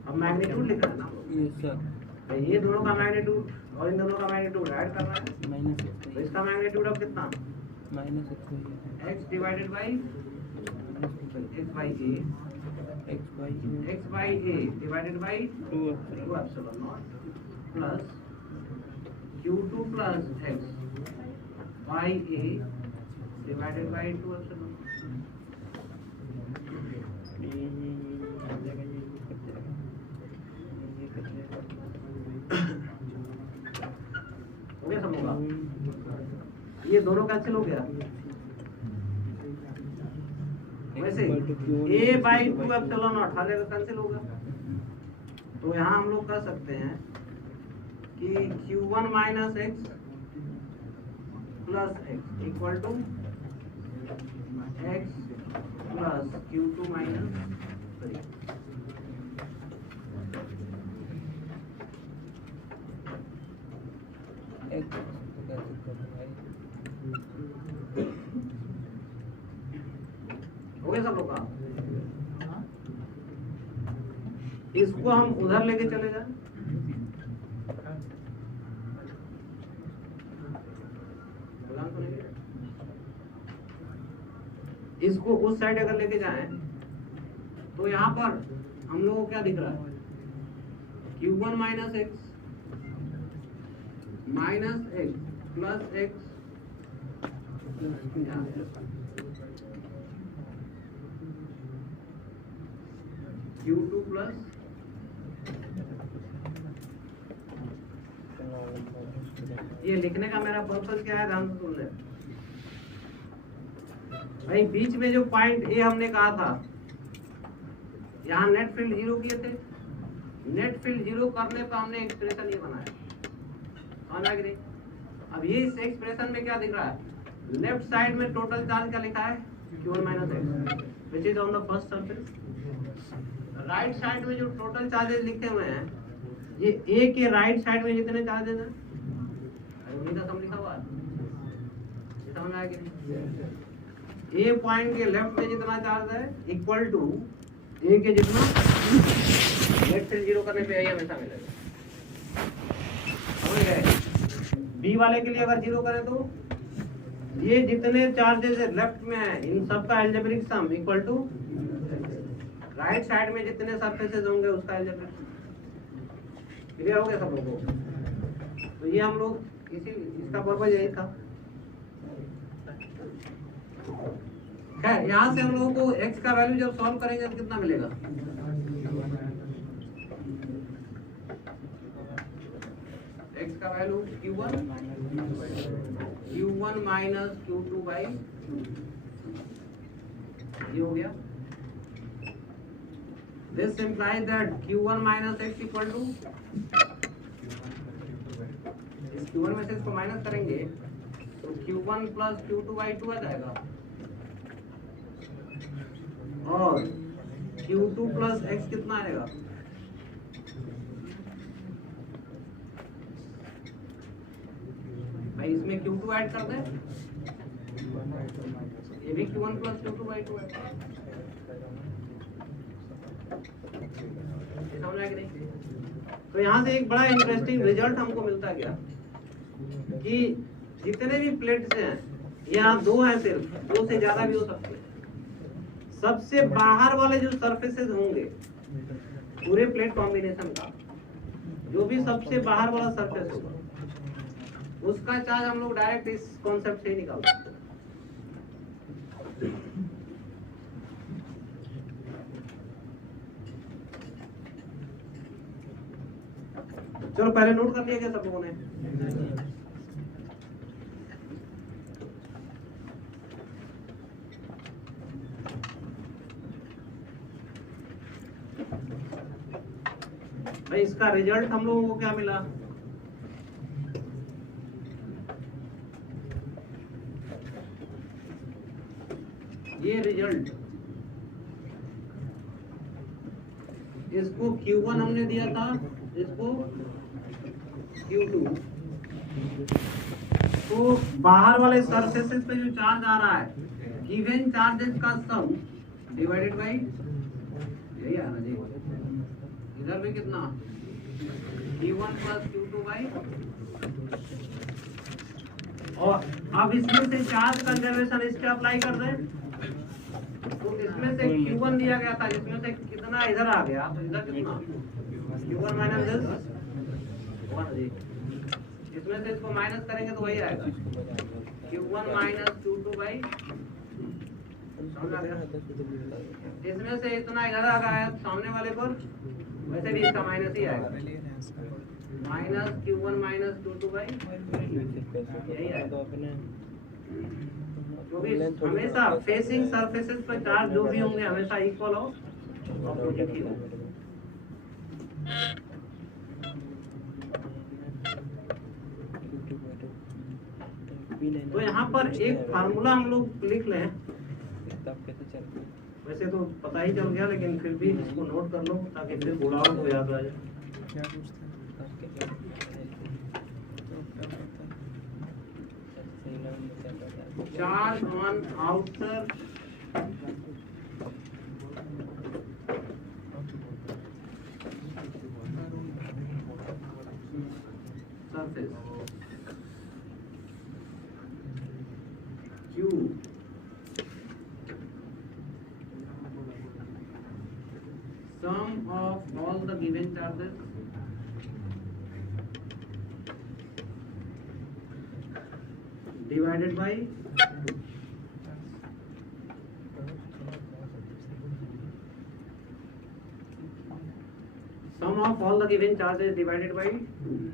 अब मैग्नीट्यूड लिख रहे हैं ना। Yes sir. तो ये दोनों का मैग्नीट्यूड और इन दोनों का मैग्नीट्यूड ऐड कर रहा है, -x तो इसका मैग्नीट्यूड अब कितना, -x x divided by x by a divided by 2 epsilon not plus Q2 plus x by a divided by 2 epsilon. हो गया सब होगा, ये दोनों कैंसिल हो गया। वैसे a by 2 epsilon not her जगह कैंसिल होगा, तो यहाँ हम लोग कर सकते हैं कि Q1 minus x plus x equal to x plus Q2 minus 3। हो गया सब लोग का। इसको हम उधर लेके चले जाए, इसको उस साइड अगर लेके जाएं तो यहाँ पर हम लोगों को क्या दिख रहा है, Q1 minus x plus x Q2 plus ये लिखने का मेरा पर्पस क्या है, ध्यान से सुन ले भाई। बीच में जो पॉइंट ए हमने कहा था, यहाँ नेट फील्ड 0 किए थे, नेट फील्ड 0 करने पर हमने एक्सप्रेशन ये बनाया, समझ आ गई। अब ये इस एक्सप्रेशन में क्या दिख रहा है, लेफ्ट साइड में टोटल चार्ज क्या लिखा है, Q1 minus x which is on the first surface. Right side में जो टोटल चार्जेस लिखे हुए हैं, ये ए के राइट साइड में जितने चार्जेस हैं उन्हीं का सम लिखा हुआ है, समझ आ गया। ए पॉइंट के लेफ्ट में जितना चार्ज है इक्वल टू ए के जितना नेट फील्ड 0 करने पे यही हमेशा मिलेगा, समझ गए। बी वाले के लिए अगर 0 करें तो ये जितने चार्जेस लेफ्ट में है इन सबका algebraic sum equal to right side में जितने सरफेसेस होंगे उसका एल्जेब्रिक सम। क्लियर हो गया सब लोगों को। तो ये हम लोग इसका पर्पस यही था। खैर यहाँ से हम लोगों को x का वैल्यू जब सॉल्व करेंगे तो कितना मिलेगा, x का value Q1 minus Q2 by ये हो गया। This implies that Q1 minus X equal to, इस Q1 में से इसको माइनस करेंगे तो Q1 प्लस Q2 बाई 2 आ जाएगा और Q2 प्लस X कितना आएगा? भाई इसमें Q2 ऐड कर दें, ये भी Q1 प्लस Q2 बाई 2 है। समझ आया कि नहीं? तो यहाँ से एक बड़ा इंटरेस्टिंग रिजल्ट हमको मिलता गया कि जितने भी प्लेट्स हैं, यहाँ दो है, सिर्फ दो से ज्यादा भी हो सकते हैं। सबसे बाहर वाले जो सरफेसेस होंगे पूरे प्लेट कॉम्बिनेशन का, जो भी सबसे बाहर वाला सरफेस होगा उसका चार्ज हम लोग डायरेक्ट इस कॉन्सेप्ट से ही निकाल सकते हैं। चलो पहले नोट कर लिया क्या सब लोगों ने? भाई इसका रिजल्ट हम लोगों को क्या मिला? ये रिजल्ट, इसको Q1 हमने दिया था, इसको Q2। तो बाहर वाले सरफेसेस पे जो चार्ज आ रहा है, गिवन चार्जेस का सम डिवाइडेड बाई, यही आ रहा जी, इधर भी कितना Q1 प्लस Q2 बाई, और अब इसमें से चार्ज कंजर्वेशन इस पे अप्लाई कर दें तो इसमें से Q1 दिया गया था, जिसमें से कितना इधर आ गया, तो इधर कितना Q1 माइनस दिस 1 जी, इसमें से इसको माइनस करेंगे तो वही आएगा Q1 माइनस Q2 बाई, समझ आ गया? इसमें से इतना इधर आ गया है सामने वाले पर, वैसे भी इसका माइनस ही आएगा, minus Q1 minus Q2 by, यही आएगा। जो भी हमेशा फेसिंग सरफेसेस पर चार्ज जो भी होंगे हमेशा इक्वल हो और पॉजिटिव हो। तो यहाँ पर एक फार्मूला हम लोग लिख लें, वैसे तो पता ही चल गया लेकिन फिर भी इसको नोट कर लो ताकि फिर बुलाओ तो याद आ जाए। Charge on outer surface Q sum of all the given charges divided by sum of all the given charges divided by 2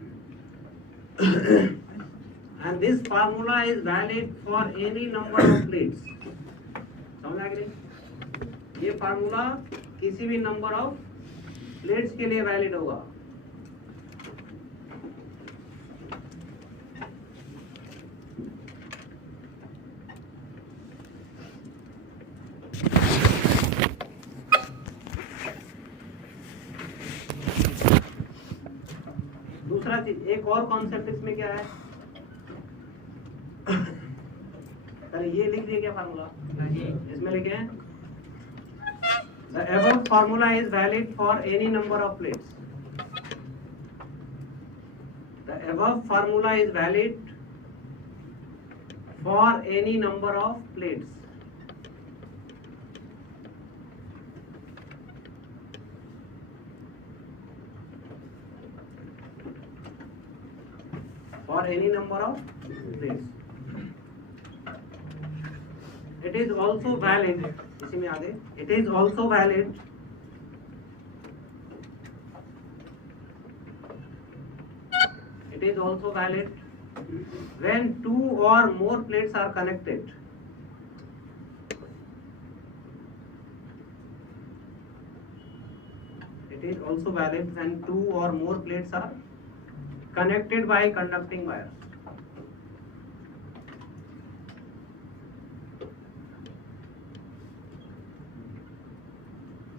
and this formula is valid for any number of plates। समझ आ गई? ये formula किसी भी number of plates के लिए valid होगा। दूसरा चीज, एक और कॉन्सेप्ट इसमें क्या है, ये लिख दिया क्या फार्मूला? इसमें लिखे हैं the above formula is valid for any number of plates। the above formula is valid for any number of plates। for any number of plates। it is also valid, इसी में आगे it is also valid It is also valid when two or more plates are connected. It is also valid when two or more plates are connected by conducting wires.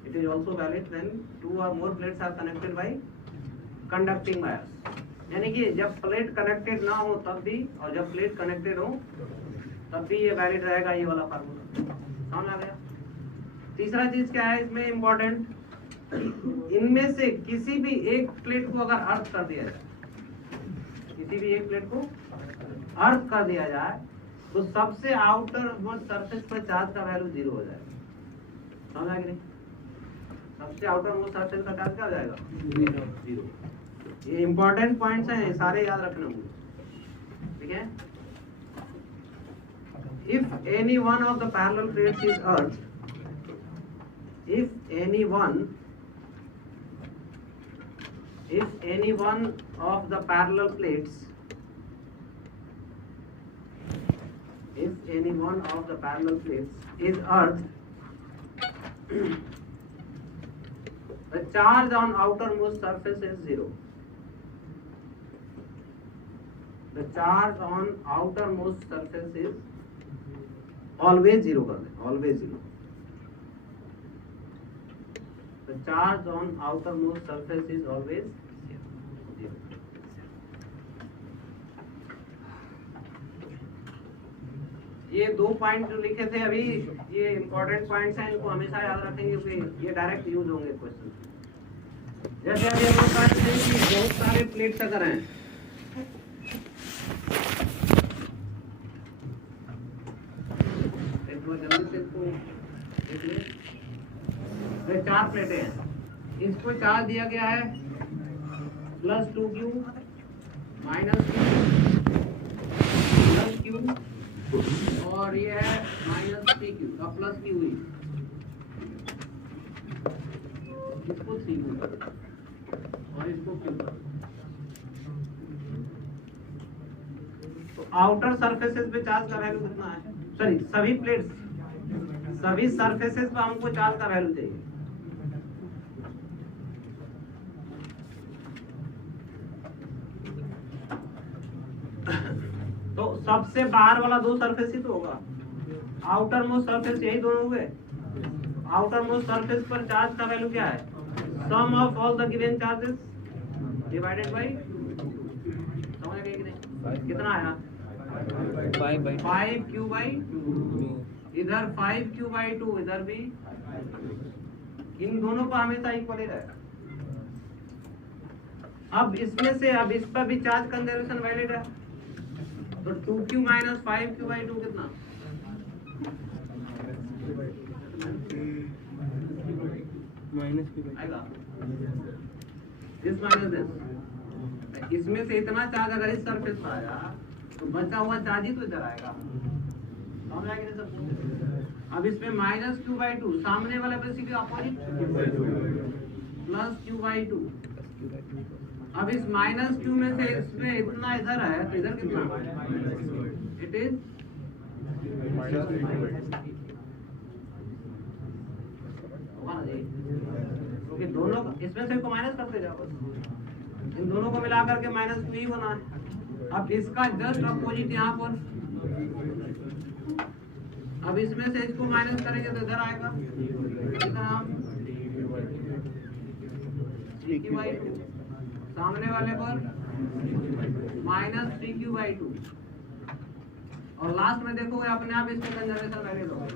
It is also valid when two or more plates are connected by conducting wires. यानी कि जब plate connected ना हो तब भी और जब plate connected हो तब भी ये वैलिड रहेगा, ये वाला फार्मूला समझ आ गया। तीसरा चीज क्या है इसमें इम्पोर्टेंट, इनमें से किसी भी एक प्लेट को अगर अर्थ कर दिया जाए, किसी भी एक प्लेट को अर्थ कर दिया जाए तो सबसे आउटर मोस्ट सरफेस पर चार्ज का वैल्यू 0 हो जाएगा। समझ आ गया? सबसे आउटर मोस्ट सरफेस का चार्ज क्या हो जाएगा? 0। ये इंपॉर्टेंट पॉइंट्स हैं, सारे याद रखना होंगे, ठीक है। If any one of the parallel plates is earth, if any one of the parallel plates is earth, the charge on outermost surface is 0. The charge on outermost surface is always 0 कर दें, always 0. The charge on outermost surface is always 0. ये दो point जो लिखे थे अभी, ये important points हैं, इनको हमेशा याद रखेंगे क्योंकि ये डायरेक्ट यूज होंगे क्वेश्चन। जैसे अभी हम लोग बात करें कि बहुत सारे प्लेट्स अगर हैं, जल्दी से इसको देखिए, ये 4 प्लेटें हैं, इसको चार्ज दिया गया है +2q -q +q और ये है -3q का +q हुई, इसको 3q और इसको q। तो आउटर सरफेसेस पे चार्ज का वैल्यू कितना है? सॉरी, सभी प्लेट्स, सभी सरफेसेस पे हमको चार्ज का वैल्यू चाहिए। तो सबसे बाहर वाला 2 सरफेस ही तो होगा, आउटर मोस्ट सरफेस यही दोनों हुए। आउटर मोस्ट सरफेस पर चार्ज का वैल्यू क्या है? Sum of all the given charges divided by, समझ गए कि नहीं? कितना आया? 5q/2। इधर 5q/2, इधर भी, इन दोनों का हमेशा इक्वल ही रहेगा। अब इसमें से अब इस पर भी चार्ज कंजर्वेशन वैलिड है, तो 2q - 5q/2 कितना? आएगा दिस माइनस दिस। इसमें से इतना चार्ज अगर इस सरफेस पर आया तो बचा हुआ चार्ज ही तो इधर आएगा, समझ आएगा सब। अब इसमें -q/2, सामने वाले पे सीधे अपोजिट +q/2। अब इस -q में से इसमें इतना इधर है तो इधर कितना? इट इज क्योंकि दोनों इसमें से को माइनस करते जाओ, इन दोनों को मिला करके -q ही बना है। अब इसका जस्ट अपोजिट यहाँ पर, अब इसमें से इसको माइनस करेंगे तो इधर आएगा q/2, सामने वाले पर -3q/2 और लास्ट में देखोगे अपने आप इसमें कंजर्वेशन वैल्यू होगा,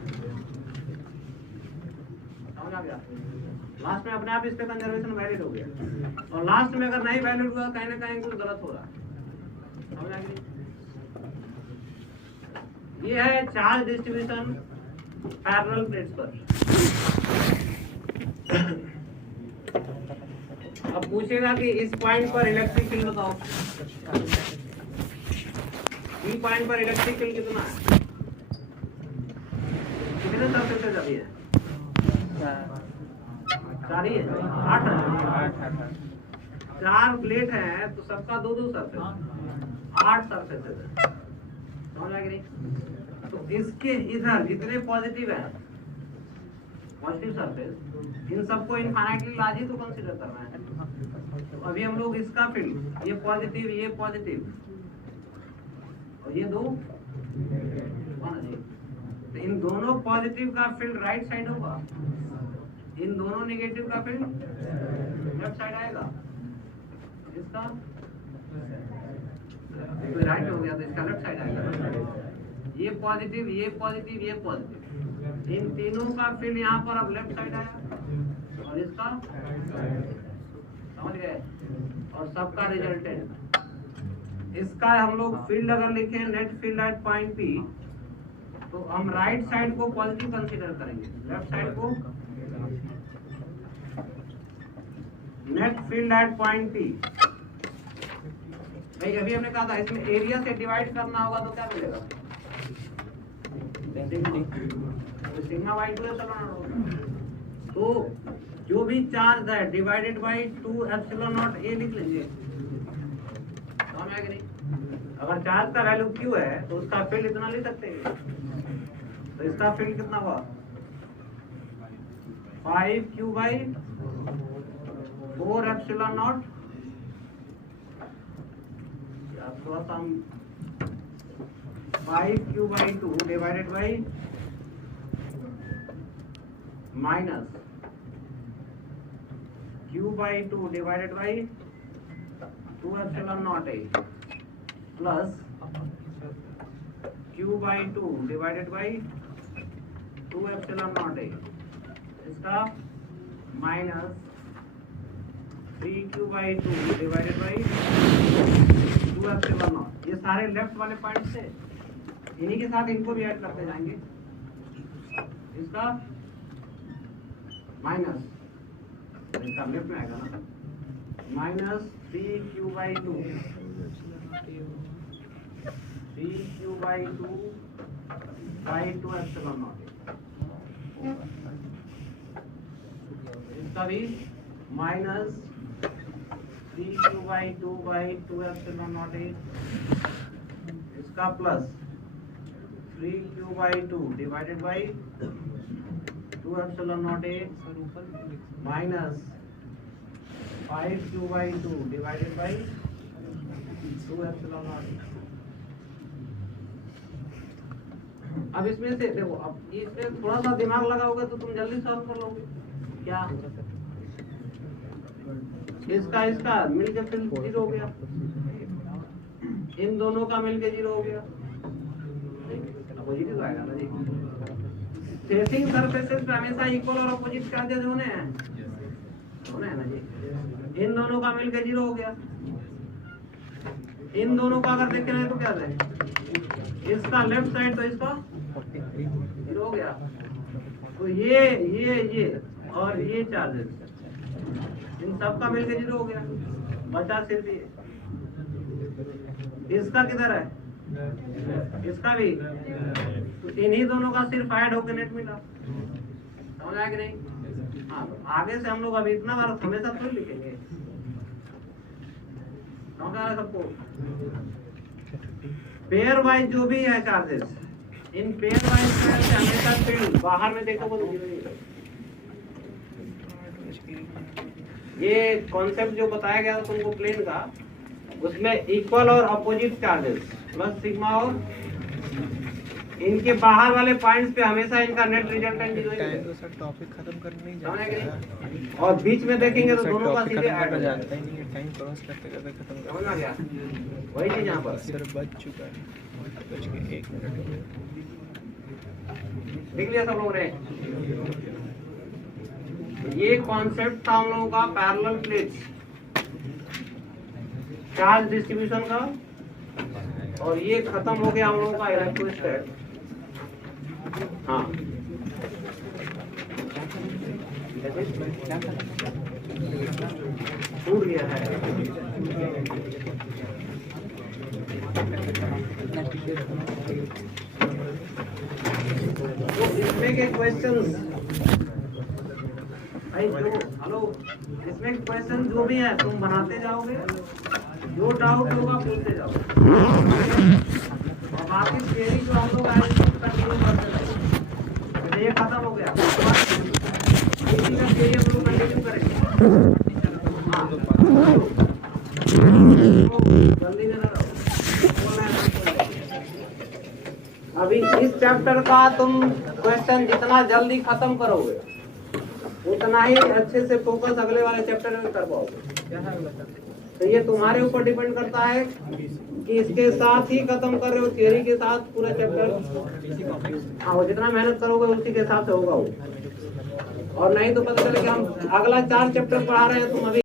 समझ आ गया? लास्ट में अपने आप इस पे कंजर्वेशन वैलिड हो गया, और लास्ट में अगर नहीं वैलिड हुआ कहीं ना कहीं कुछ गलत हो रहा है, समझ आ गई? ये है चार्ज डिस्ट्रीब्यूशन पैरेलल प्लेट्स पर। अब पूछेगा कि इस पॉइंट पर इलेक्ट्रिक फील्ड बताओ, ई पॉइंट पर इलेक्ट्रिक फील्ड कितना है? कितने सरफेसेस अभी है? 4 ही है, 8 है। 4 प्लेट है तो सबका 2-2 सरफेस, 8 सरफेस है, समझ आ गई? तो इसके इधर जितने पॉजिटिव है, पॉजिटिव सरफेस, इन सबको इनफाइनाइटली लार्ज ही तो कंसीडर करना है। तो अभी हम लोग इसका फील्ड, ये पॉजिटिव और ये 2 तो इन दोनों पॉजिटिव का फील्ड राइट साइड होगा, इन दोनों नेगेटिव का फील्ड लेफ्ट साइड आएगा। इसका तो राइट हो गया तो इसका लेफ्ट साइड आएगा। ये पॉजिटिव, इन तीनों का फील्ड यहाँ पर अब लेफ्ट साइड आया और इसका, समझ गए? और सबका रिजल्टेंट, इसका हम लोग फील्ड अगर लिखें net field eight point P, तो हम राइट साइड को पॉजिटिव कंसीडर करेंगे, लेफ्ट साइड को net field eight point P। भाई अभी हमने कहा था इसमें एरिया से डिवाइड करना होगा तो क्या मिलेगा? सिग्मा बाई 2 तो जो भी चार्ज है डिवाइडेड बाई 2 एप्सिलॉन नॉट ए लिख लेंगे, समझ में आया कि नहीं? अगर चार्ज का वैल्यू Q है तो उसका फील्ड इतना ले सकते हैं, तो इसका फील्ड कितना हुआ? 5Q बाई 4 एप्सिलॉन नॉट, थोड़ा सा 5Q by 2 divided by minus Q by 2 divided by 2 epsilon naught A plus Q by 2 divided by 2 epsilon naught A, इसका minus 3Q by 2 divided by 2 epsilon naught. ये सारे left वाले point से, इन्हीं के साथ इनको भी ऐड करते जाएंगे। इसका माइनस, इसका लेफ्ट में आएगा ना, minus 3Q by 2 by 2 epsilon naught, इसका भी minus 3Q by 2 epsilon naught A, इसका plus 3Q by 2 divided by 2 epsilon naught A minus 5Q by 2 divided by 2 epsilon naught A. अब इसमें से देखो, अब इसमें थोड़ा सा दिमाग लगाओगे तो तुम जल्दी सॉल्व कर लोगे। क्या इसका मिलकर फिर 0 हो गया, इन दोनों का मिलकर 0 हो गया, पॉजिटिव आएगा ना जी। फेसिंग सरफेसेस पे हमेशा इक्वल और अपोजिट चार्जेस होने हैं ना जी। इन दोनों का मिलकर 0 हो गया, इन दोनों का अगर देखें तो क्या है, इसका लेफ्ट साइड तो इसका 0 हो गया, तो ये और ये चार्जेस इन सब का मिलकर 0 हो गया, बचा सिर्फ ये। इसका किधर है? इसका भी, तो इन्हीं दोनों का सिर्फ ऐड होकर नेट मिला, समझ आया कि नहीं? हाँ, तो आगे से हम लोग अभी इतना बार हमेशा थोड़ी लिखेंगे, समझ आ रहा है सबको? पेयर वाइज जो भी है चार्जेस, इन पेयर वाइज से हमेशा फील्ड बाहर में देखो तो ये कॉन्सेप्ट जो बताया गया था तुमको प्लेन का, उसमें इक्वल और अपोजिट चार्जेस प्लस सिग्मा, और इनके बाहर वाले पॉइंट्स पे हमेशा इनका नेट रिजल्टेंट तो सर टॉपिक खत्म करने ही और बीच में देखेंगे तो दोनों का सीधे ऐड हो जाता जानता ही नहीं है, टाइम क्रॉस करते करते खत्म समझ आ गया? वही चीज यहाँ पर सर बच चुका है, बच के 1 मिनट हो गया। देख लिया सब लोगों ने? ये कॉन्सेप्ट था हम लोगों का पैरेलल प्लेट्स चार्ज डिस्ट्रीब्यूशन का, और ये खत्म हो गया हम लोगों का इलेक्ट्रोस्टैट। हाँ, छूट गया है। तो इसमें के क्वेश्चंस भाई जो हेलो, इसमें क्वेश्चन जो भी है तुम बनाते जाओगे, जो डाउट होगा पूछते जाओ, और बाकी थियरी जो हम लोग आए कंटिन्यू करते रहेंगे। ये खत्म हो गया, इसी का थियरी हम लोग कंटिन्यू करेंगे। हाँ, जल्दी देना रहो। अभी इस चैप्टर का तुम क्वेश्चन जितना जल्दी खत्म करोगे उतना ही अच्छे से फोकस अगले वाले चैप्टर में कर पाओगे। तो ये तुम्हारे ऊपर डिपेंड करता है कि इसके साथ ही खत्म कर रहे हो, थियरी के साथ पूरा चैप्टर। हाँ, जितना मेहनत करोगे उसी के हिसाब से होगा वो, और नहीं तो पता चले कि हम अगला 4 चैप्टर पढ़ा रहे हैं तुम अभी